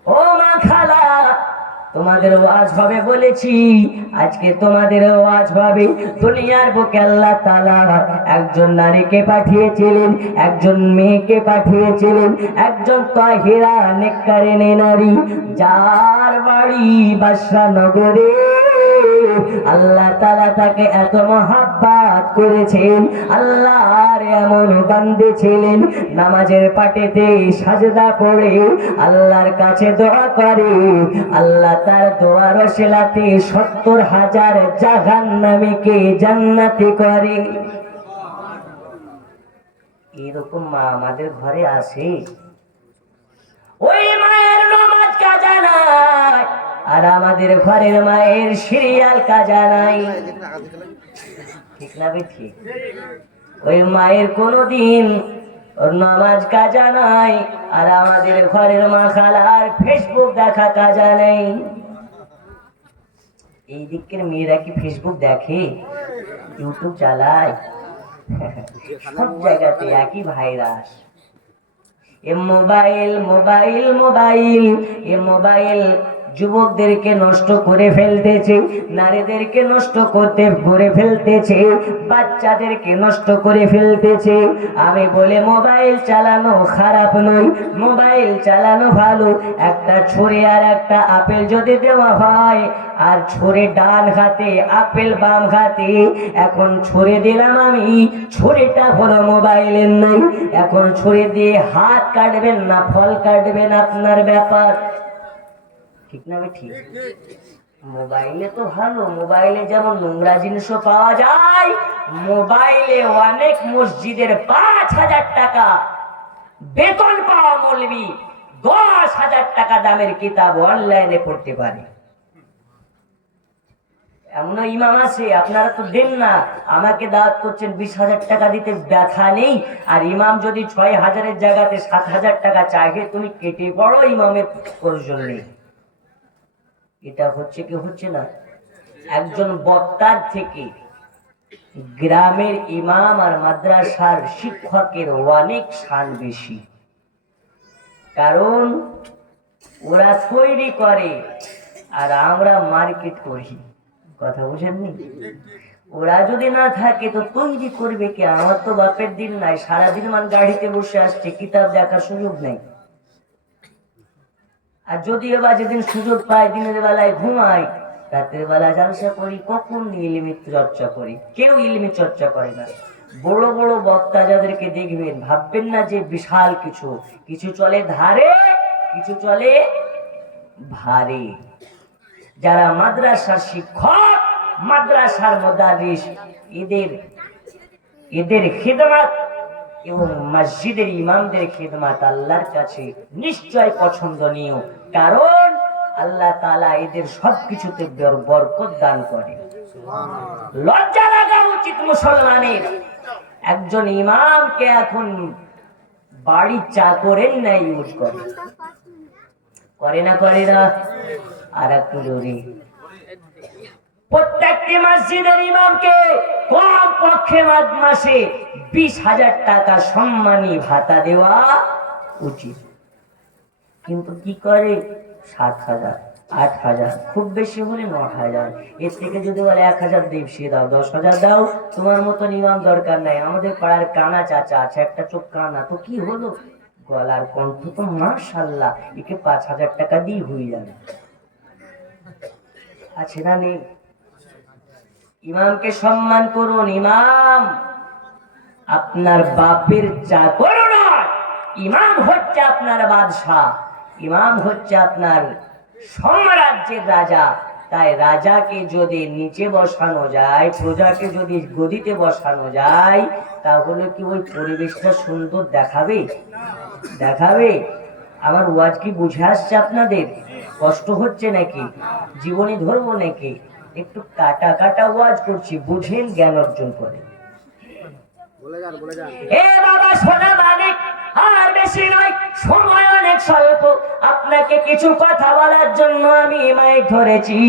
ও মা খালা, তোমাদের ওয়াজ হবে বলেছি, আজকে তোমাদের ওয়াজ হবে। দুনিয়ার বুকে আল্লাহ তাআলা একজন নারীকে পাঠিয়েছিলেন, একজন মেয়েকে পাঠিয়েছিলেন, একজন তাহিরা নেককারিনী নারী, যার বাড়ি বাদশা নগরে। আল্লাহ তাআলা তাকে এত মহব্বত করেছেন, আল্লাহর এমন বান্দে ছিলেন, নামাজের পাটেতে সাজদা পড়ে আল্লাহর কাছে দোয়া করে, আল্লাহ তার দোয়ার ওসিলাতে ৭০,০০০ জাহান্নামীকে জান্নাতি করে। এরকম মা আমাদের ঘরে আছে? ওই মায়ের নামাজ কাজা নাই, আর আমাদের ঘরের মায়ের সিরিয়াল কাজা নাই। ঠিক না বে ঠিক? ওই মায়ের কোনদিন ওর নামাজ কাজা নাই, আর আমাদের ঘরের মা খালার ফেসবুক দেখা কাজা নেই। এই দিকের মেয়েরা কি ফেসবুক দেখে, ইউটিউব চালায়? সব জায়গাতে একই ভাইরাস। এ মোবাইল মোবাইল মোবাইল, এ মোবাইল যুবকদেরকে নষ্ট করে ফেলতেছে, নারীদেরকে নষ্ট করে ফেলতেছে, বাচ্চাদেরকে নষ্ট করে ফেলতেছে। আমি বলে মোবাইল চালানো খারাপ নয়, মোবাইল চালানো ভালো। একটা ছুরি আর একটা আপেল যদি দেওয়া হয়, আর ছুরি ডান হাতে আপেল বাম হাতে, এখন ছুরি দিলাম আমি, ছুরিটা হলো মোবাইলের নাই। এখন ছুরি দিয়ে হাত কাটবেন না ফল কাটবেন আপনার ব্যাপার। ঠিক না ভাই? ঠিক। মোবাইলে তো ভালো, মোবাইলে যেমন নোংরা জিনিসও পাওয়া যায়, মোবাইলে অনেক মসজিদের ৫,০০০ টাকা বেতন পাওয়া মৌলবি ১০,০০০ টাকা দামের কিতাব অনলাইনে পড়তে পারে। এমন ইমাম আছে, আপনারা তো দেন না, আমাকে দাওয়াত করছেন ২০,০০০ টাকা দিতে ব্যথা নেই, আর ইমাম যদি ৬,০০০-এর জায়গাতে ৭,০০০ টাকা চাইবে, তুমি কেটে পড়ো, ইমামের প্রয়োজন নেই। এটা হচ্ছে কি হচ্ছে না? একজন বক্তার থেকে গ্রামের ইমাম আর মাদ্রাসার শিক্ষকের অনেক শান বেশি, কারণ ওরা তৈরি করে আর আমরা মার্কেট করি। কথা বুঝেননি? ওরা যদি না থাকে তো তৈরি করবে কে? আমার তো বাপের দিন নাই, সারাদিন মান গাড়িতে বসে আসছে, কিতাব দেখার সুযোগ নেই। আর যদিও বা যেদিন সুযোগ পাই দিনের বেলায় ঘুমাই, রাতের বেলা জালসা করি, কখন ইলমি চর্চা করি? কেউ ইলমি চর্চা করে না। বড় বড় বক্তা যাদেরকে দেখবেন ভাববেন না যে বিশাল কিছু, কিছু চলে ধারে, কিছু চলে ভারে। যারা মাদ্রাসার শিক্ষক, মাদ্রাসার মুদারিস, এদের খিদমত এবং মসজিদের ইমামদের খিদমত আল্লাহর কাছে নিশ্চয় পছন্দনীয়, কারণ আল্লাহ তাআলা এদের সবকিছুতে বরকত দান করে। লজ্জা লাগা উচিত মুসলমানের। একজন ইমামকে এখন বাড়ির চাকরের ন্যায় ইউজ করে না করে না? আর একটু জোরে, প্রত্যেকটি মসজিদের ইমামকে কম পক্ষে মাসে 20,000 টাকা সম্মানী ভাতা দেওয়া উচিত। কিন্তু কি করে? 7,000, 8,000, খুব বেশি হলে 9,000। এর থেকে যদি বলে 1,000 দিবসে দাও, 10,000 দাও, তোমার মতন ইমাম দরকার নাই। আমাদের পাড়ার কানা চাচা আছে, একটা চোখ কানা, তো কি হলো, গলার কণ্ঠ তো মাশাআল্লাহ, একে 5,000 টাকা দিয়ে হয়ে যাবে। আছে না নেই? ইমামকে সম্মান করুন। ইমাম আপনার বাপের চাকর নয়, ইমাম হচ্ছে আপনার বাদশাহ, ইমাম হচ্ছে আপনার সাম্রাজ্যের রাজা। তাই রাজাকে যদি নিচে বসানো যায়, প্রজাকে যদি গদিতে বসানো যায়, তাহলে কি ওই পরিবেশটা সুন্দর দেখাবে? দেখাবে? আমার ওয়াজ কি বুঝে আসছে আপনাদের? কষ্ট হচ্ছে নাকি? জীবনী ধরবো নাকি? একটু কাটা কাটা ওয়াজ করছি, বুঝেন, জ্ঞান অর্জন করে। এ বাবা সোনা মানিক, আর বেশি নয়, সময় অনেক স্বল্প। আপনাকে কিছু কথা বলার জন্য আমি মাইক ধরেছি।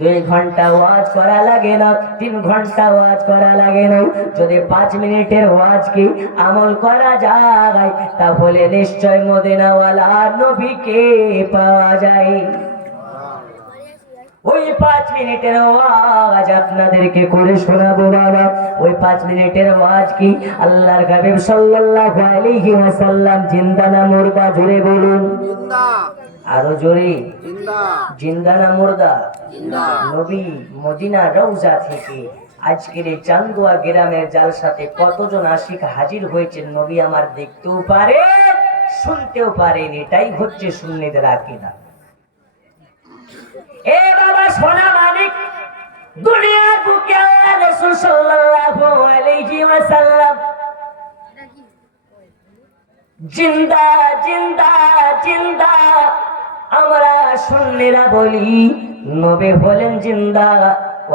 2 ঘন্টা ওয়াজ করা লাগে না, 3 ঘন্টা ওয়াজ করা লাগে না। যদি 5 মিনিটের ওয়াজকে আমল করা যায়, তাহলে নিশ্চয় মদিনাওয়ালা নবীকে পাওয়া যায়। ওই 5 মিনিটের ওয়াজ আপনাদেরকে করে শোনাবো বাবা। ওই 5 মিনিটের ওয়াজ কি আল্লাহর হাবিব সাল্লাল্লাহু আলাইহি ওয়াসাল্লাম জিন্দা না মুর্দা? জোরে বলুন, আরো জোরে। জিন্দা না মুর্দা? নবী মদিনা রওজা থেকে আজকের এই চান্দুয়া গ্রামের জালসাতে কতজন আশিক হাজির হয়েছেন নবী আমার দেখতেও পারে, শুনতেও পারেন। এটাই হচ্ছে সুন্নিদের আকীদা। এ বাবা সোনা মানিক, দুনিয়ার বুকে রাসূল সাল্লাল্লাহু আলাইহি ওয়াসাল্লাম জিন্দা জিন্দা জিন্দা। আমরা সুন্নিরা বলি নবী বলেন জিন্দা।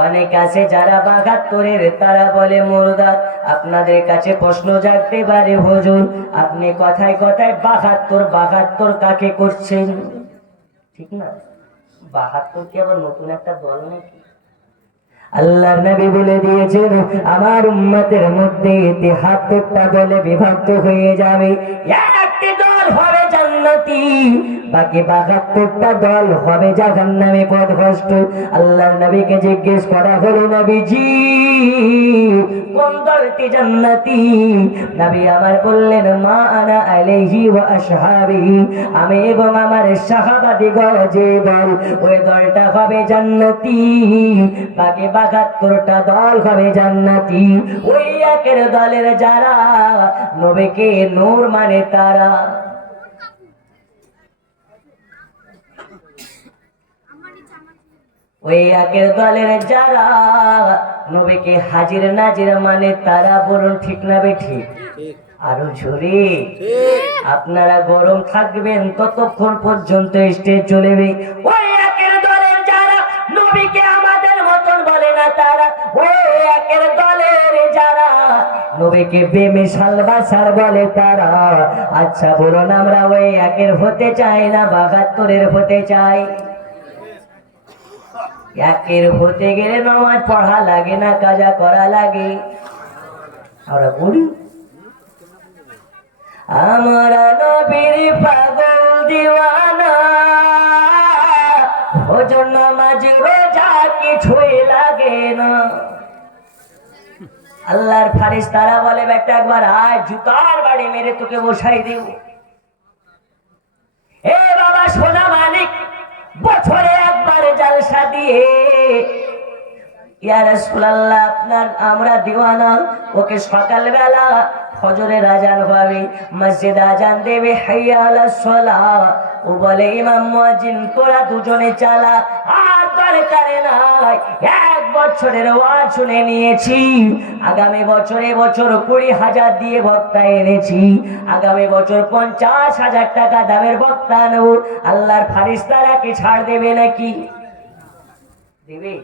অনেক আছে যারা 72-এর, তারা বলে মুর্দা। আপনাদের কাছে প্রশ্ন জাগতে পারে, হুজুর আপনি কথায় কথায় 72 কাকে করছেন? ঠিক না? 72 কি আবার নতুন একটা দল নাকি? আল্লাহর নবী বলে দিয়েছেন আমার উম্মতের মধ্যে 73টা দলে বিভক্ত হয়ে যাবে। একটি দল হবে জান্নাতি, বাকি 72টা দল হবে জাহান্নামে পথভ্রষ্ট। আল্লাহর নবীকে জিজ্ঞেস করা হলো, নবীজি কোন দলটি জান্নাতি? নবী আমার বললেন মা আনা আলাইহি ওয়া আসহাবি, আমি এবং আমার সাহাবাদিগণ যে দল, ওই দলটা হবে জান্নাতি। বাকি 72টা দল হবে জান্নাতি। ওই একের দলের যারা নবীকে নূর মানে তারা। ওই একের দলের যারা নবীকে হাজির নাজির মানে তারা। বলুন ঠিক না বেঠিক? আরো জোরে। আপনারা গরম থাকবেন ততক্ষণ পর্যন্ত স্টেজ চলবে। ওই একের দলের যারা নবীকে আমাদের মতন বলে না তারা। ওই একের দলের যারা নবীকে বেমিসাল বাসার বলে তারা। আচ্ছা বলুন, আমরা ওই একের হতে চাই না 72-এর হতে চাই? একের হতে গেলে নামাজ পড়া লাগে না, কাজা করা লাগে। আমরা বলি আমরা নবীর পাগল দিওয়ানা, ওজন নামাজ রোজা কি কিছুই লাগে না। আল্লাহর ফারিস্তারা বলে বেটা একবার আয়, জুতার বাড়ি মেরে তোকে বসাই দিব। এ বাবা সোনা মালিক বছরে একবার জালসা দিয়ে, ইয়া রাসূলুল্লাহ আপনার আমরা দিওয়ানা, ওকে সকালবেলা ফজরের আজান হবে, মসজিদ আজান দেবে হাইয়া আলাস সালাহ, ও বলে ইমাম মুয়াজ্জিন তোরা দুজনে চালা, আর দরকারে নাই, এক বছরের ওয়াজ শুনে নিয়েছি, আগামী বছরে বছর 20,000 দিয়ে বক্তা এনেছি, আগামী বছর 50,000 টাকা দামের বক্তা নেব। আল্লাহর ফারিস্তারা কি ছাড় দেবে নাকি? দেবে?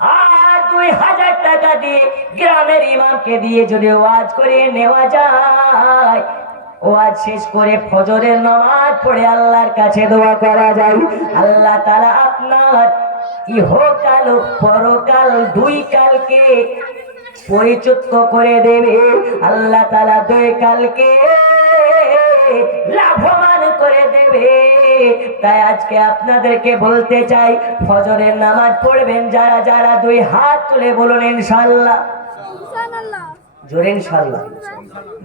আর 2,000 টাকা দিয়ে গ্রামের ইমামকে দিয়ে যদি ওয়াজ করে নেওয়া যায়, ওয়াজ শেষ করে ফজরের নামাজ পড়ে আল্লাহর কাছে দোয়া করা যায়, আল্লাহ তাআলা আপনার ইহকাল ও পরকাল দুই কালকে পরিচুক্ত করে দেবে। আল্লাহ তাআলা দুই কালকে লাভবান করে দেবে। তাই আজকে আপনাদেরকে বলতে চাই, ফজরের নামাজ পড়বেন যারা যারা 2 হাত তুলে বলুন ইনশাআল্লাহ। জোরে ইনশাআল্লাহ।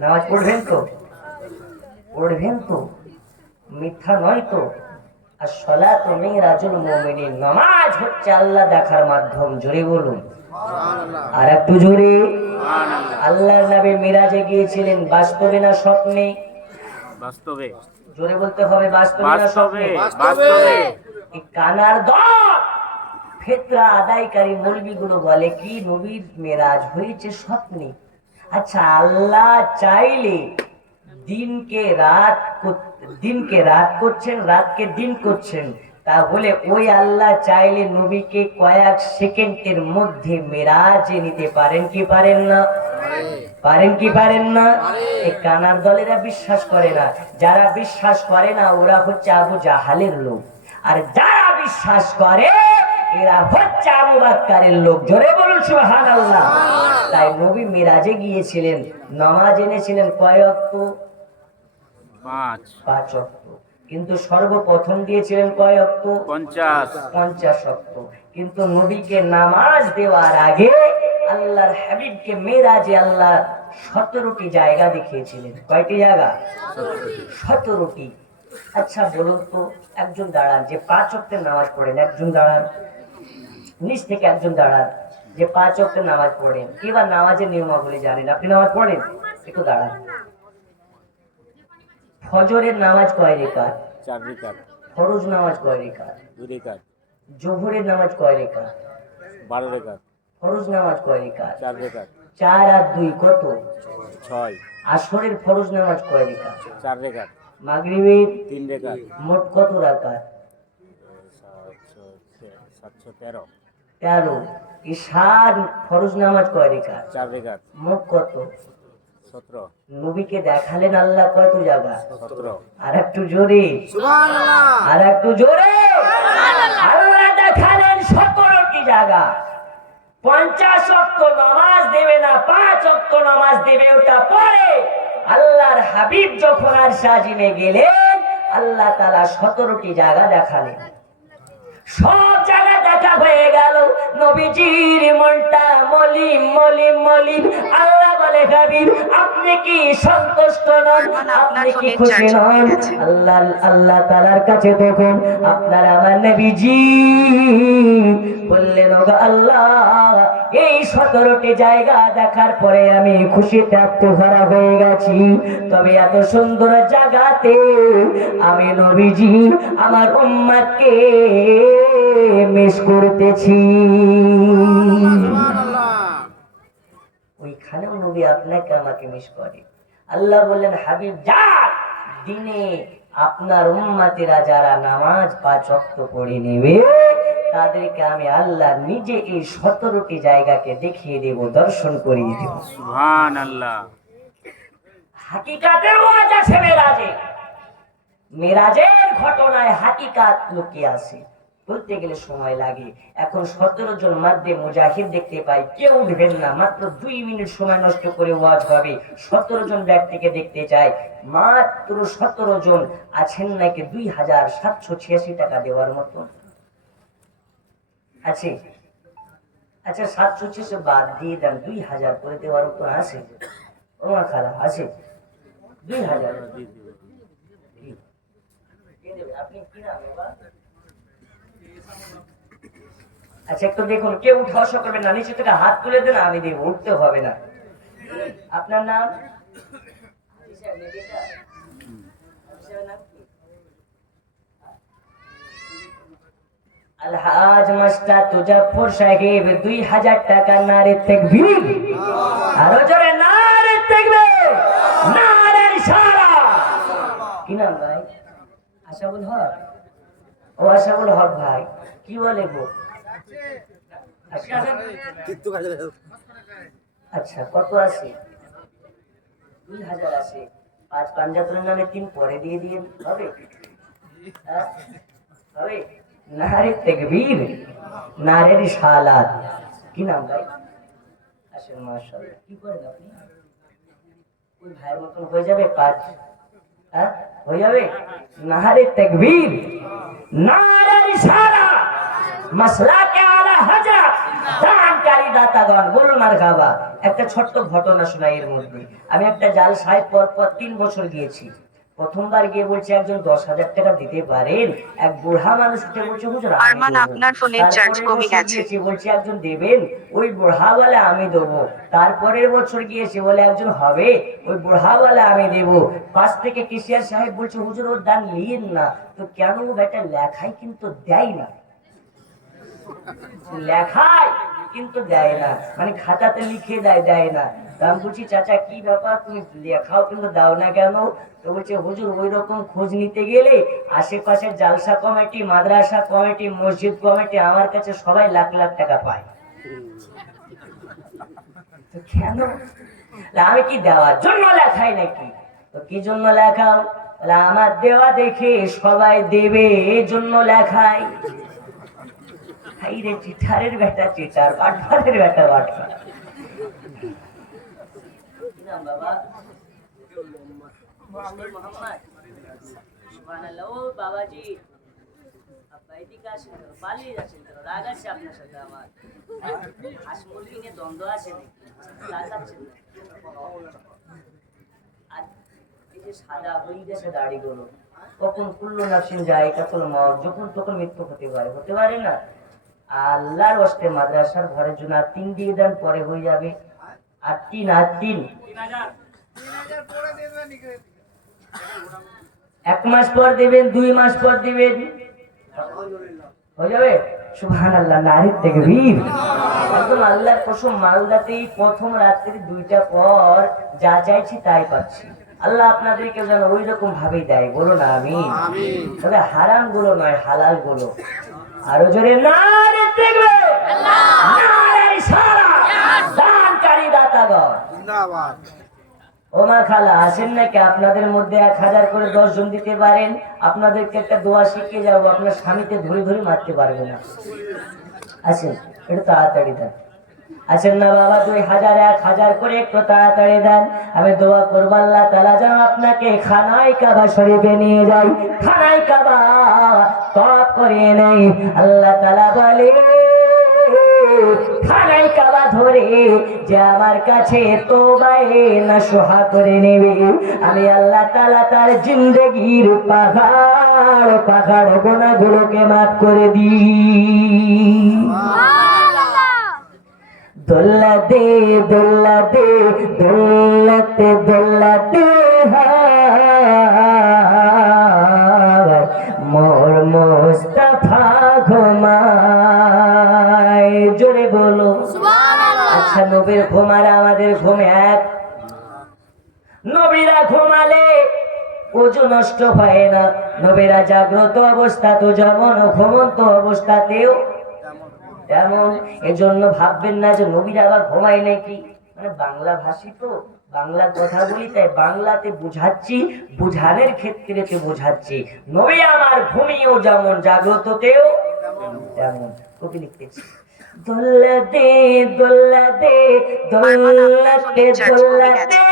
নামাজ পড়বেন তো? পড়বেন তো? মিথ্যা নয় তো? আর সালাতু মিরাজুল মুমিনিন, নামাজ হচ্ছে আল্লাহ দেখার মাধ্যম। জোরে বলুন আর একটু জোরে। আল্লাহর নবী মিরাজে গিয়েছিলেন, বাস্তবে না স্বপ্নে? বাস্তবে। জোরে বলতে হবে, বাস্তবে না স্বপ্নে? বাস্তবে। এই কানার দল ফিতরা আদায়কারী মৌলবীগুলো বলে কি নবীর মেরাজ হয়েছে স্বপ্নে। আচ্ছা, আল্লাহ চাইলে দিনকে রাত করছেন, রাতকে দিন করছেন, তাহলে ওই আল্লাহ চাইলে নবীকে কয়েক সেকেন্ডের মধ্যে মেরাজে নিতে পারেন কি পারেন না? পারেন কি পারেন না? এই কানার দলেরা বিশ্বাস করে না। যারা বিশ্বাস করে না ওরা হচ্ছে আবু জাহালের লোক, আর যারা বিশ্বাস করে এরা হচ্ছে আবু বকরের লোক। জোরে বলুন সুবহানাল্লাহ। তাই নবী মিরাজে গিয়েছিলেন, নামাজ এনেছিলেন কয় ওয়াক্ত? 5 ওয়াক্ত। কিন্তু সর্বপ্রথম দিয়েছিলেন কয় ওয়াক্ত? 50 ওয়াক্ত। কিন্তু নবীকে নামাজ দেওয়ার আগে আল্লাহর হাবিবকে মেরাজে আল্লাহ 17টি জায়গা দেখিয়েছিলেন। কয়টি জায়গা? 17টি। আচ্ছা বলুন তো, একজন দাঁড়ান যে 5 ওয়াক্তের নামাজ পড়েন, একজন দাঁড়ান, নিচ থেকে একজন দাঁড়ান যে 5 ওয়াক্তের নামাজ পড়েন, এবার নামাজের নিয়মাবলী জানেন, আপনি নামাজ পড়েন, একটু দাঁড়ান। ফজরের নামাজ কয় রেকাত? 4 রেকাত। ফরজ নামাজ কয় রেকাত? 2 রেকাত। জোহরের নামাজ কয় রেকাত? 12 রেকাত। ফরজ নামাজ কয় রেকাত? 4 রেকাত। 4 আর 2 কত? 6। 6। আসরের ফরজ নামাজ কয় রেকাত? 4 রেকাত। মাগরিবের 3 রেকাত। মোট কত রাকাত? 713। 13। ঈশার ফরজ নামাজ কয় রেকাত? 4 রেকাত। মোট কত? 17। নবীকে দেখালেন আল্লাহ কত জায়গা? 17। আর একটু জোরে সুবহানাল্লাহ। আর একটু জোরে। আল্লাহ দেখালেন 17টি জায়গা। 50 ওয়াক্ত নামাজ দেবে না, 5 ওয়াক্ত নামাজ দেবে, ওটা পরে। আল্লাহর হাবিব যখন আরশে আজিমে গেলেন, আল্লাহ তাআলা 17টি জায়গা দেখালেন। সব জায়গা দেখা হয়ে গেল, নবীজির মনটা মলিন মলিন মলিন। আল্লাহ বলে হাবিব আপনি কি সন্তুষ্ট নন, আপনি কি খুশি নন? আল্লাহ তাআলার কাছে তখন আপনার আমার নবীজি বললেন, ওগো আল্লাহ, এই 17টি জায়গা দেখার পরে আমি খুশিতে আত্মহারা হয়ে গেছি। তবে এত সুন্দর জায়গাতে আমি নবীজি আমার উম্মতকে মিস করতেছি। ওইখানেও নবী আপনাকে আমাকে মিস করে। আল্লাহ বললেন, হাবিব যা, দিনে আপনার উম্মতেরা যারা নামাজ 5 ওয়াক্ত পড়ে নেবে তাদেরকে আমি আল্লাহ নিজে এই 17টি জায়গাকে দেখিয়ে দেব, দর্শন করিয়ে দেব। সুবহানাল্লাহ। হাকিকাতের ওয়াজ আছে মেরাজে। মেরাজের ঘটনায় হাকিকাত লুকিয়ে আছে, বলতে গেলে সময় লাগে। এখন 17 জন মাদ্দে মুজাহিদ দেখতে পাই, কেউ উঠবেন না, মাত্র 2 মিনিট সময় নষ্ট করে ওয়াজ হবে। 17 জন ব্যক্তিকে দেখতে চাই, মাত্র 17 জন আছেন নাকি 2,786 টাকা দেওয়ার মতো আছে? আচ্ছা 700 বাদ দিয়ে দেন, 2000 করে দেওয়ার তো আছে। ও মা খালা আছে 2000। আপনি কি না বাবা? আচ্ছা একটু দেখুন, কেউ উঠা করবেন না, নিচে থেকে হাত তুলে দেন, আমি দেবো, উঠতে হবে না। আপনার নাম? আলহাজ মাস্টার তুজাফর সাহেব 2000 টাকা। নারে তাকবীর, আরো জোরে নারে তাকবীর, নারে রিসালাত। কি নাম ভাই? আশাবুল হক। ও আশাবুল হক ভাই, কি বলে গো? আচ্ছা কত আছে? 2000 আছে। 5 পাঞ্জাবের নামে 3 পরে দিয়ে দিয়ে হবে? হ্যাঁ? হবে? নারে তাকবীর, নারে রিসালাত। কি নাম ভাই? আসেন মাশাআল্লাহ। কি করেন আপনি? ওই ভাইয়ের মতন হয়ে যাবে কাজ? হ্যাঁ হয়ে যাবে? নারে তাকবীর, নারে রিসালাত, মাসলাকে আলা হযরত, দানকারী দাতাগণ বলুন মারহাবা। একটা ছোট্ট ঘটনা শোনাই এর মধ্যে। আমি একটা জালসায় পর 3 বছর গিয়েছি। প্রথমবার গিয়ে বলছে একজন 10,000 টাকা দিতে পারেন। এক বুড়া মানুষ উঠে বলছে হুজুর আরমান আপনার ফোনের চার্জ কমে গেছে। বলছে একজন দেবেন, ওই বুড়া বলে আমি দেবো। তারপরের বছর গিয়েছে বলে একজন হবে, ওই বুড়া বলে আমি দেবো। পাশ থেকে কেশিয়ার সাহেব বলছে হুজুর ওর দান নিয়েন না। তো কেন? বেটা লেখাই কিন্তু দেয় না, লেখায় কিন্তু দেয় না, মানে খাতাতে লিখে দেয় না। আমি বলছি চাচা কি ব্যাপার, তুমি লেখাও কিন্তু দাও না কেন? তো বলছে হুজুর ওই রকম খোঁজ নিতে গেলে আশেপাশের জালসা কমিটি, মাদ্রাসা কমিটি, মসজিদ কমিটি আমার কাছে সবাই লাখ লাখ টাকা পায়। তো কেন? আমি কি দেওয়ার জন্য লেখাই নাকি? তো কি জন্য লেখাও? আমার দেওয়া দেখে সবাই দেবে, এই জন্য লেখাই। রে চিঠারের বেটা চিঠার, বাটফারের বেটা বাটফার। বাবা ও বাবাজি পালিয়ে যাচ্ছেন, রাগ আছে আপনার সাথে? আমার হাঁস মুরগি নিয়ে দ্বন্দ্ব আছে নাকি? আর এই যে সাদা হয়ে গেছে দাড়িগুলো, কখন কুল্লু নাফসিন যায়, কখন মত, যখন তখন মৃত্যু হতে পারে, হতে পারে না? আল্লাহর ওয়াস্তে মাদ্রাসার ঘরের জন্য 3 দিয়ে দেন, পরে হয়ে যাবে। আর 3 1 মাস পর দেবেন, 2 মাস পর দিবেন, হয়ে যাবে। সুবহানাল্লাহ, নারে তাকবীর। একদম আল্লাহর কসম, মালদাতেই প্রথম রাত্রি 2টা পর যা চাইছি তাই পাচ্ছি। আল্লাহ আপনাদেরকে যেন ওই রকম ভাবেই দেয়, বলো না আমিন। তবে হারাম গুলো নয়, হালাল গুলো। আরো জোরে নারে তাকবীর, নারে রিসালাত, দানকারী দাতাগণ জিন্দাবাদ। ও মা খালা আসেন নাকি? আপনাদের মধ্যে 1000 করে 10 জন দিতে পারেন। আপনাদেরকে একটা দোয়া শিখিয়ে যাবো, আপনার স্বামীকে ধরে ধরে মারতে পারবে না। আসেন একটু তাড়াতাড়ি দেন। আসেন না বাবা, 2000 1000 করে একটু তাড়াতাড়ি দেন। আমি দোয়া করবো আল্লাহ তাআলা যেন আপনাকে খানায় কাবা শরীফে নিয়ে যাই, খানায় কাবা তওয়াফ করিয়ে নেই। আল্লাহ তাআলা বলে খানায় কাবা ধরে যে আমার কাছে তওবায়ে নসুহা করে নেবে, আমি আল্লাহ তাআলা তার জিন্দেগির পাহাড় পাহাড় গুনাহগুলোকে মাফ করে দিই। দোল্লা দে দোল্লা দে দোল্লাতে দোল্লা দে মোর মুস্তাফা ঘুমায়, জোরে বলো সুবহানাল্লাহ। আচ্ছা নবীর ঘুমার আমাদের ঘুম এক। নবীরা ঘুমালে ওযু নষ্ট হয় না। নবীরা জাগ্রত অবস্থা তো যেমন, ঘুমন্ত অবস্থাতেও তেমন। এজন্য ভাববেন না যে নবীরা আবার ঘুমায় নাকি। মানে বাংলা ভাষী তো, বাংলা কথা বলি, তাই বাংলাতে বুঝাচ্ছি, বুঝানোর ক্ষেত্রে বোঝাচ্ছি। নবী আমার ঘুমিয়েও যেমন, জাগ্রততেও তেমন। কবি লিখতেছি দোল্লা দে দোল্লা দে দোল্লাতে দোল্লা দে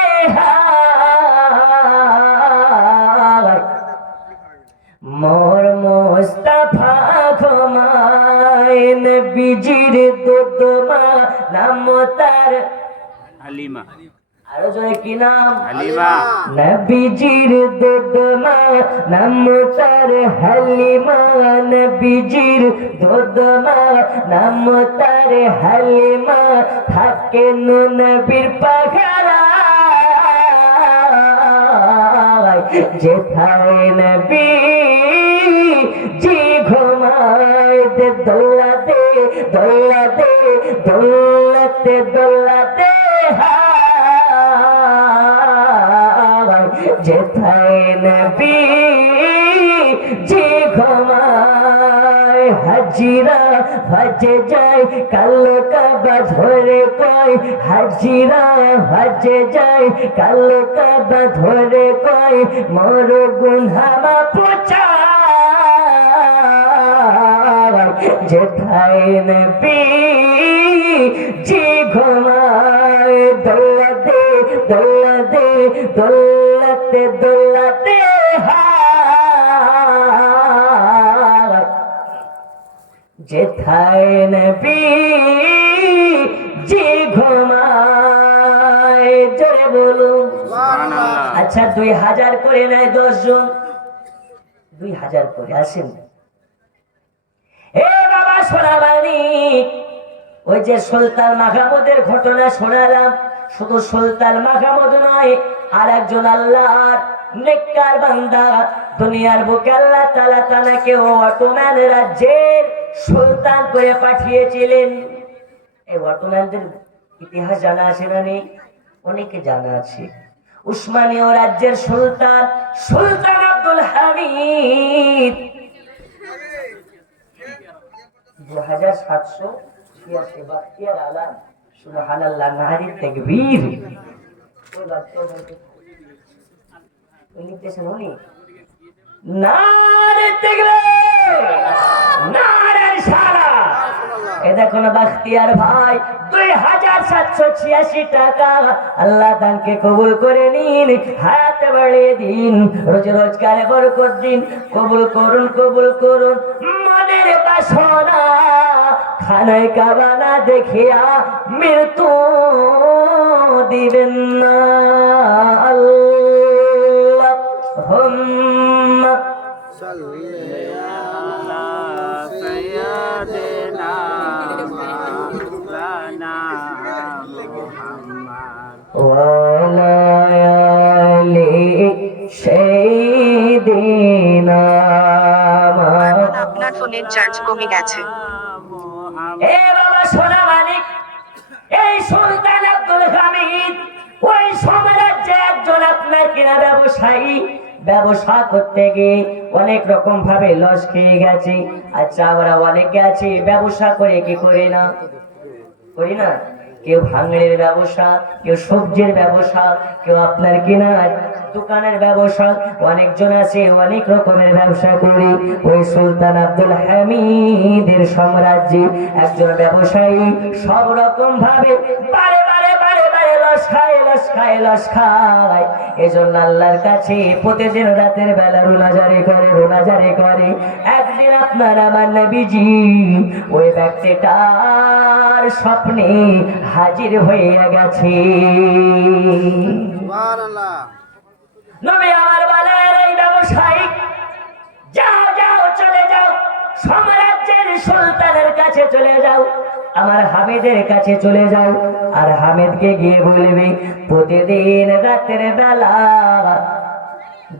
মোর মুস্তাফা ঘুমায়, নবীজির দুধ মা তার হালিমা আরো জোরে কি নাম? হালিমা নবীজির দুধ মা নাম তার হালিমা, নবীজির দুধ মা নাম তার হালিমা, থাকে নবীর পাখারা যেথায় নবী জি ঘুমায় দে দোল্লা দে দোল্লা দে দোল্লাতে দোল্লা দে যেথায় নবী জি ঘুমায়, হাজিরা হজে যায় কাল কাবা ধরে কয়, হাজিরা হজে যায় কাল কাবা ধরে কয়, মোর গুনহামা পোচা যেথায় নবী জি ঘুমায়, দোল্লা দে দোল্লা দে দোল্লাতে দোল্লাতে যেথায় নবী জি ঘুমায়। জোরে বলুন। আচ্ছা 2000 করে নেয় 10 জন, 2000 করে আসেন। এ বাবা সোনাবাড়ি, ওই যে সুলতান মাহমুদের ঘটনা শোনালাম, শুধু সুলতান মাহমুদ নয়, আর একজন আল্লাহর নেককার বান্দা দুনিয়ার বুকে আল্লাহ তাআলা তাকে অটোম্যান রাজ্যের সুলতান করে পাঠিয়েছিলেন। এই অটোম্যানদের ইতিহাস জানা আছে না নেই? অনেকে জানা আছে। উসমানীয় রাজ্যের সুলতান সুলতান আব্দুল হামিদ 2786 বাক্তিয়ার আলাম সুবহানাল্লাহ নারী তাকবীর। ওই বাচ্চা লিখতেছেন উনি, নারে তাকবীর নারে সালাত। এ দেখুন বাখতিয়ার ভাই 2786 টাকা আল্লাহ তাকে কবুল করে নিন, হায়াত বাড়িয়ে দিন, রোজ রোজগারে বরকত দিন, কবুল করুন কবুল করুন। মনের বাসনা খানায় কাবা না দেখিয়া মৃত্যু দিবেন না। আল্লাহুম্মা সাইয়্যিদিনা মাওলানা মুহাম্মদ ওয়ালা আলি সাইয়্যিদিনা। এখন আপনার ফোনের চার্জ কমে গেছে। এ বাবা সোনা মালিক, এই সুলতান আব্দুল হামিদ ওই সাম্রাজ্যে একজন আপনার কিনা ব্যবসায়ী, ব্যবসা করতে গিয়ে অনেক রকম ভাবে লস খেয়ে গেছে। আচ্ছা আমরা অনেকে আছি ব্যবসা করে কি করি না, করি না? কেউ ভাঙড়ের ব্যবসা, কেউ সবজির ব্যবসা, কেউ আপনার কিনা দোকানের ব্যবসা, অনেকজন আছে অনেক রকমের ব্যবসা করি। ওই সুলতান আব্দুল হামিদের সাম্রাজ্যে একজন ব্যবসায়ী সব রকম ভাবে বারে বারে বারে বারে লস খায় লস খায় লস খায়। এজন্য আল্লাহর কাছে প্রতিদিন রাতের বেলা রোনাজারি করে রোনাজারি করে। একদিন আপনার আমার নবীজি ওই ব্যক্তিটার স্বপ্নে হাজির হয়ে গেছে। নবী আমার বলেন, এই ব্যবসায়ী যাও যাও চলে যাও সাম্রাজ্যের সুলতানের কাছে চলে যাও, আমার হামিদের কাছে চলে যাও, আর হামিদকে গিয়ে বলবে প্রতিদিন রাতের বেলা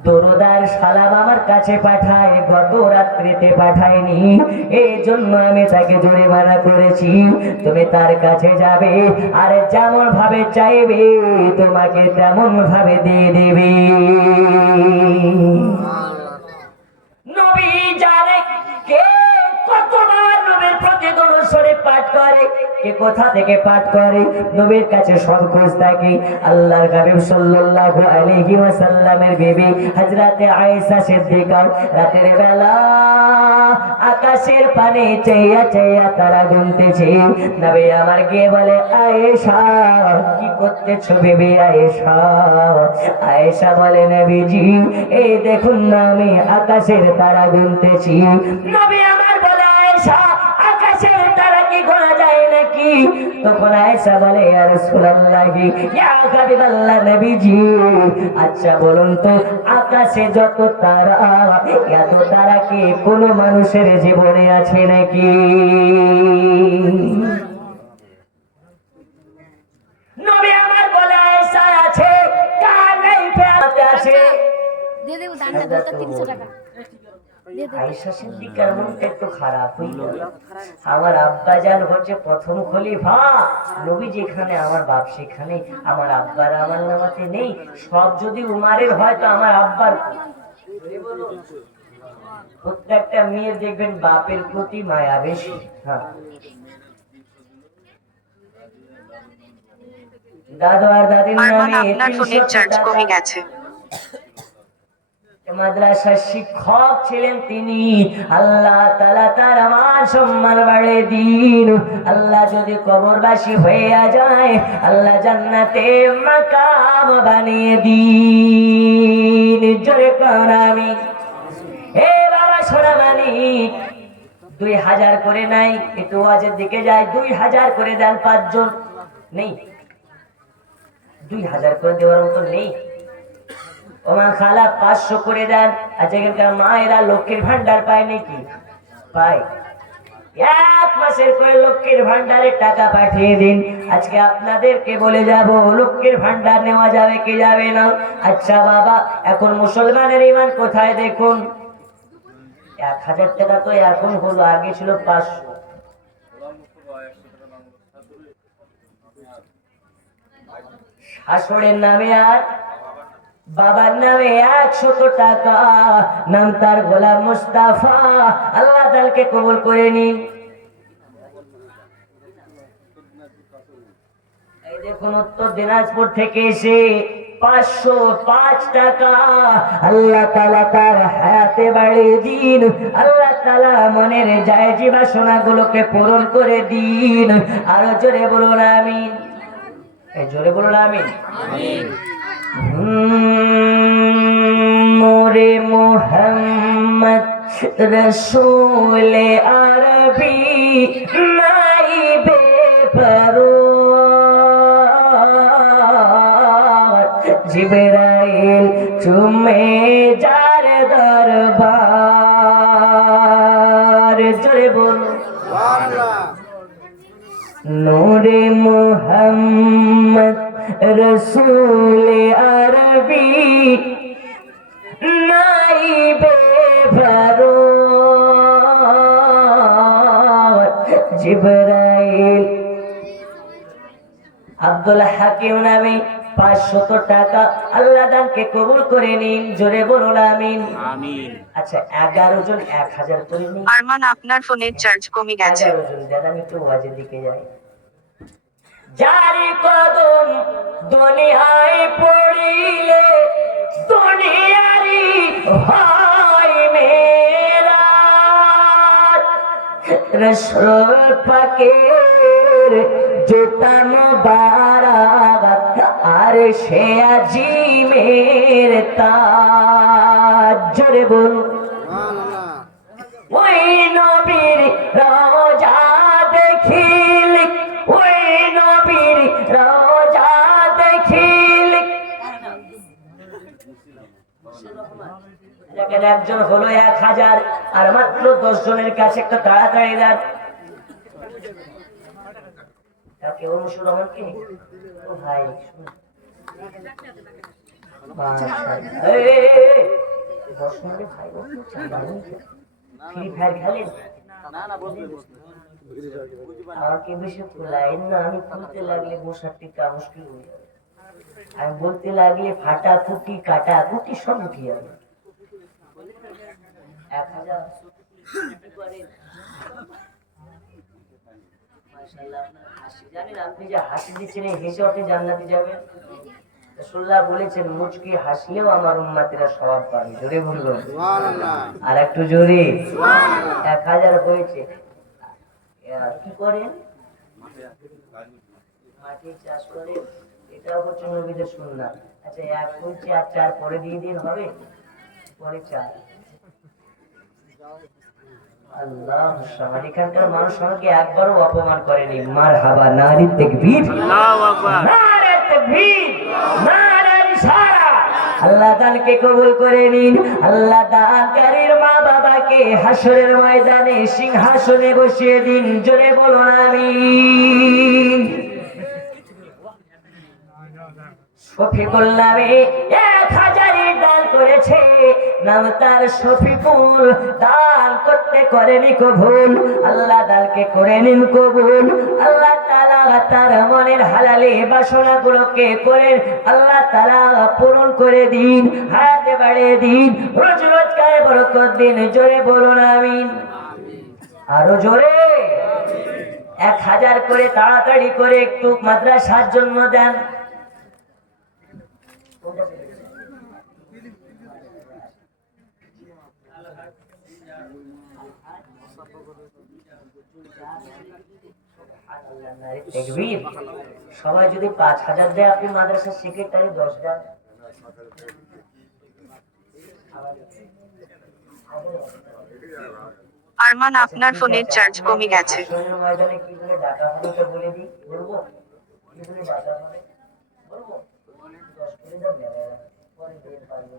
দরুদার সালাম আমার কাছে পাঠায়, গত রাত্রিতে পাঠায়নি, এই জন্য আমি তাকে জরিমানা করেছি। তুমি তার কাছে যাবে আর যেমন ভাবে চাইবে তোমাকে তেমন ভাবে দিয়ে দেবে। নবী জানে কে কতবার নবীর প্রতি দরুদ শরীফ পাঠ করে, কে কোথা থেকে পাঠ করে, নবীর কাছে সব খোঁজ থাকে। আল্লাহর হাবিব সাল্লাল্লাহু আলাইহি ওয়াসাল্লামের বিবি হযরতে আয়েশা সিদ্দিকা রাতের বেলা আকাশের পানে চাইয়া চাইয়া তারা গুনতেছে। নবী আমার গিয়ে বলে, আয়েশা কি করতেছো বিবি আয়েশা? আয়েশা বলে, নবীজি এই দেখুন না আমি আকাশের তারা গুনতেছি। নবী আমার বলে, আয়েশা আকাশের তারা কি করা যায় নাকি? তখন আয়েশা বলে, ইয়া রাসূলুল্লাহি, ইয়া হাবিবাল্লাহ, নবীজি, আচ্ছা বলুন তো, আকাশে যত তারা, এত তারা কি কোনো মানুষের জীবনে আছে নাকি? নবী আমার বলে, আয়েশা আছে, কার লাইফে আছে? দিয়ে দেবো দামটা দুটো 300 টাকা দিয়ে দেবো। আয়েশা সিদ্দিকার মনটা একটু খারাপ হইল। আমার আব্বাজান হচ্ছে প্রথম খলিফা, নবী যেখানে আমার বাপ সেখানে, আমার আব্বার আমার নামাতে নেই। সব যদি উমারের হয় তো আমার আব্বার, প্রত্যেকটা মেয়ের দেখবেন বাপের প্রতি মায়া বেশি। হ্যাঁ, দাদু আর দাদির আরমান নামে আপনার ফোনের 300 চার্জ টাকা। কমে গেছে। মাদ্রাসার শিক্ষক ছিলেন তিনি। আল্লাহ তাআলা তার মান সম্মান বাড়িয়ে দিন। আল্লাহ যদি কবরবাসী হয়ে যায়, আল্লাহ জান্নাতে মাকাম বানিয়ে দিন। জোরে কোন আমিন। হে বাবা সোনামানি, 2000 করে নাই, একটু ওয়াজের দিকে যায়, 2000 করে দেন। 5 জন নেই, 2000 করে দেওয়ার মতো নেই। ওমা খালা 500 করে দেন। আচ্ছা, এখানকার মায়েরা লক্ষ্মীর ভান্ডার পায় নাকি? পায়। 1 মাসের করে লক্ষ্মীর ভান্ডারের টাকা পাঠিয়ে দিন। আজকে আপনাদেরকে বলে যাব, লক্ষ্মীর ভান্ডার নেওয়া যাবে কি যাবে না? আচ্ছা বাবা, এখন মুসলমানের ঈমান কোথায় দেখুন। 1000 টাকা তো এখন হলো, আগে ছিল 500। শাশুড়ির নামে আর বাবার নামে 100 টাকা, নাম তার গোলাম মুস্তাফা। আল্লাহ তাআলাকে কবুল করে নিন। এই দেখুন, উত্তর দিনাজপুর থেকে এসে 505 টাকা। আল্লাহ তাআলা তার হায়াতে বাড়িয়ে দিন। আল্লাহ তাআলা মনের জায়েজি বাসনাগুলোকে পূরণ করে দিন। আরো জোরে বলুন আমিন। এই জোরে বলুন আমিন। মোরে মোহাম্মদ রসূল আরবি নাইবে পরওয়ার, জিবরাইল চুমে যার দরবার। জোরে বলুন নূরে মোহাম্মদ রসূল আরবি নাইবে পরওয়ার, জিবরাইল। আব্দুল হাকিম নামে 500 টাকা। আল্লাহ দানকে কবুল করে নিন। জোরে বলুন আমিন। আচ্ছা, 11 জন 1000 করে নিন। আরমান আপনার ফোনের চার্জ কমে গেছে। 11 জন দেন। আমি একটু ওয়াজের দিকে যাই। জারি কদম দুনিয়ায় পড়িলে, দুনিয়ারি হয় মেরা। রাসূল পাকের জুতা মুবারক, আর সে আজিমের তাজ। জোরে বলুন ওই নবীর রওজা দেখিলে, ওই নবীর রওজা দেখিলে। দেখেন, একজন হলো 1000, আর মাত্র 10 জনের কাছে একটা তাড়াতাড়ি দেন। তাকে অনুসরণ কি ও ভাই ফ্রি ফায়ার খেলেন? আমাকে বেশি লাইন না, আমি খুলতে লাগলে বসার টিকা মুশকিল হয়ে যাবে। আমি বলতে লাগলে ফাটা কুটি কাটা কুটি সব উঠি যাবে। 1000 মাশাআল্লাহ, আপনার হাসি, জানেন আপনি যে হাসি দিচ্ছেন, এই হেসে আপনি জান্নাতে যাবেন। রাসূলুল্লাহ বলেছেন, মুচকি হাসলেও আমার উম্মতেরা সওয়াব পাবে। জোরে বলুন সুবহানাল্লাহ। আর একটু জোরে সুবহানাল্লাহ। 1000 হয়েছে। কি করেন? মাটি চাষ করে। এটাও হচ্ছে নবীদের সুন্নাত। আচ্ছা, 1 হচ্ছে আর 4 পরে দিয়ে দিন, হবে? পরে 4। আল্লাহ সামাদ, এখানকার মানুষ আমাকে একবারও অপমান করেনি। মারহাবা, নারী তাকবীর, আল্লাহু আকবার। নারে তাকবীর, নারে ইশারা। আল্লাহ দানকে কবুল করে নিন। আল্লাহ দানকারীর মা বাবাকে হাসরের ময়দানে সিংহাসনে বসিয়ে দিন। জোরে বলুন আমিন। শফিকুল নামে 1000 দান করেছে, নাম তার শফিকুল। দান করতে করেনি কবুল, আল্লাহ দানকে করে নিন কবুল। আল্লাহ তাআলা তার মনের হালালি বাসনাগুলোকে করে আল্লাহ তাআলা পূরণ করে দিন, হায়াতে বাড়িয়ে দিন, রোজ রোজগারে বরকত দিন। জোরে বলুন আমিন। আরো জোরে 1000 করে তাড়াতাড়ি করে একটু মাদ্রাসার জন্য দেন। তাকবীর। সবাই যদি 5000 দেয়, আপনি মাদ্রাসার সেক্রেটারি 10 দেন। আরমান আপনার ফোনের চার্জ কমে গেছে। ময়দানে কি বলে ডাকা হবে তো বলে দিই, বলবো কি বলে ডাকা হবে, বলবো 10 করে দাও, পরে দিয়ে পারবো।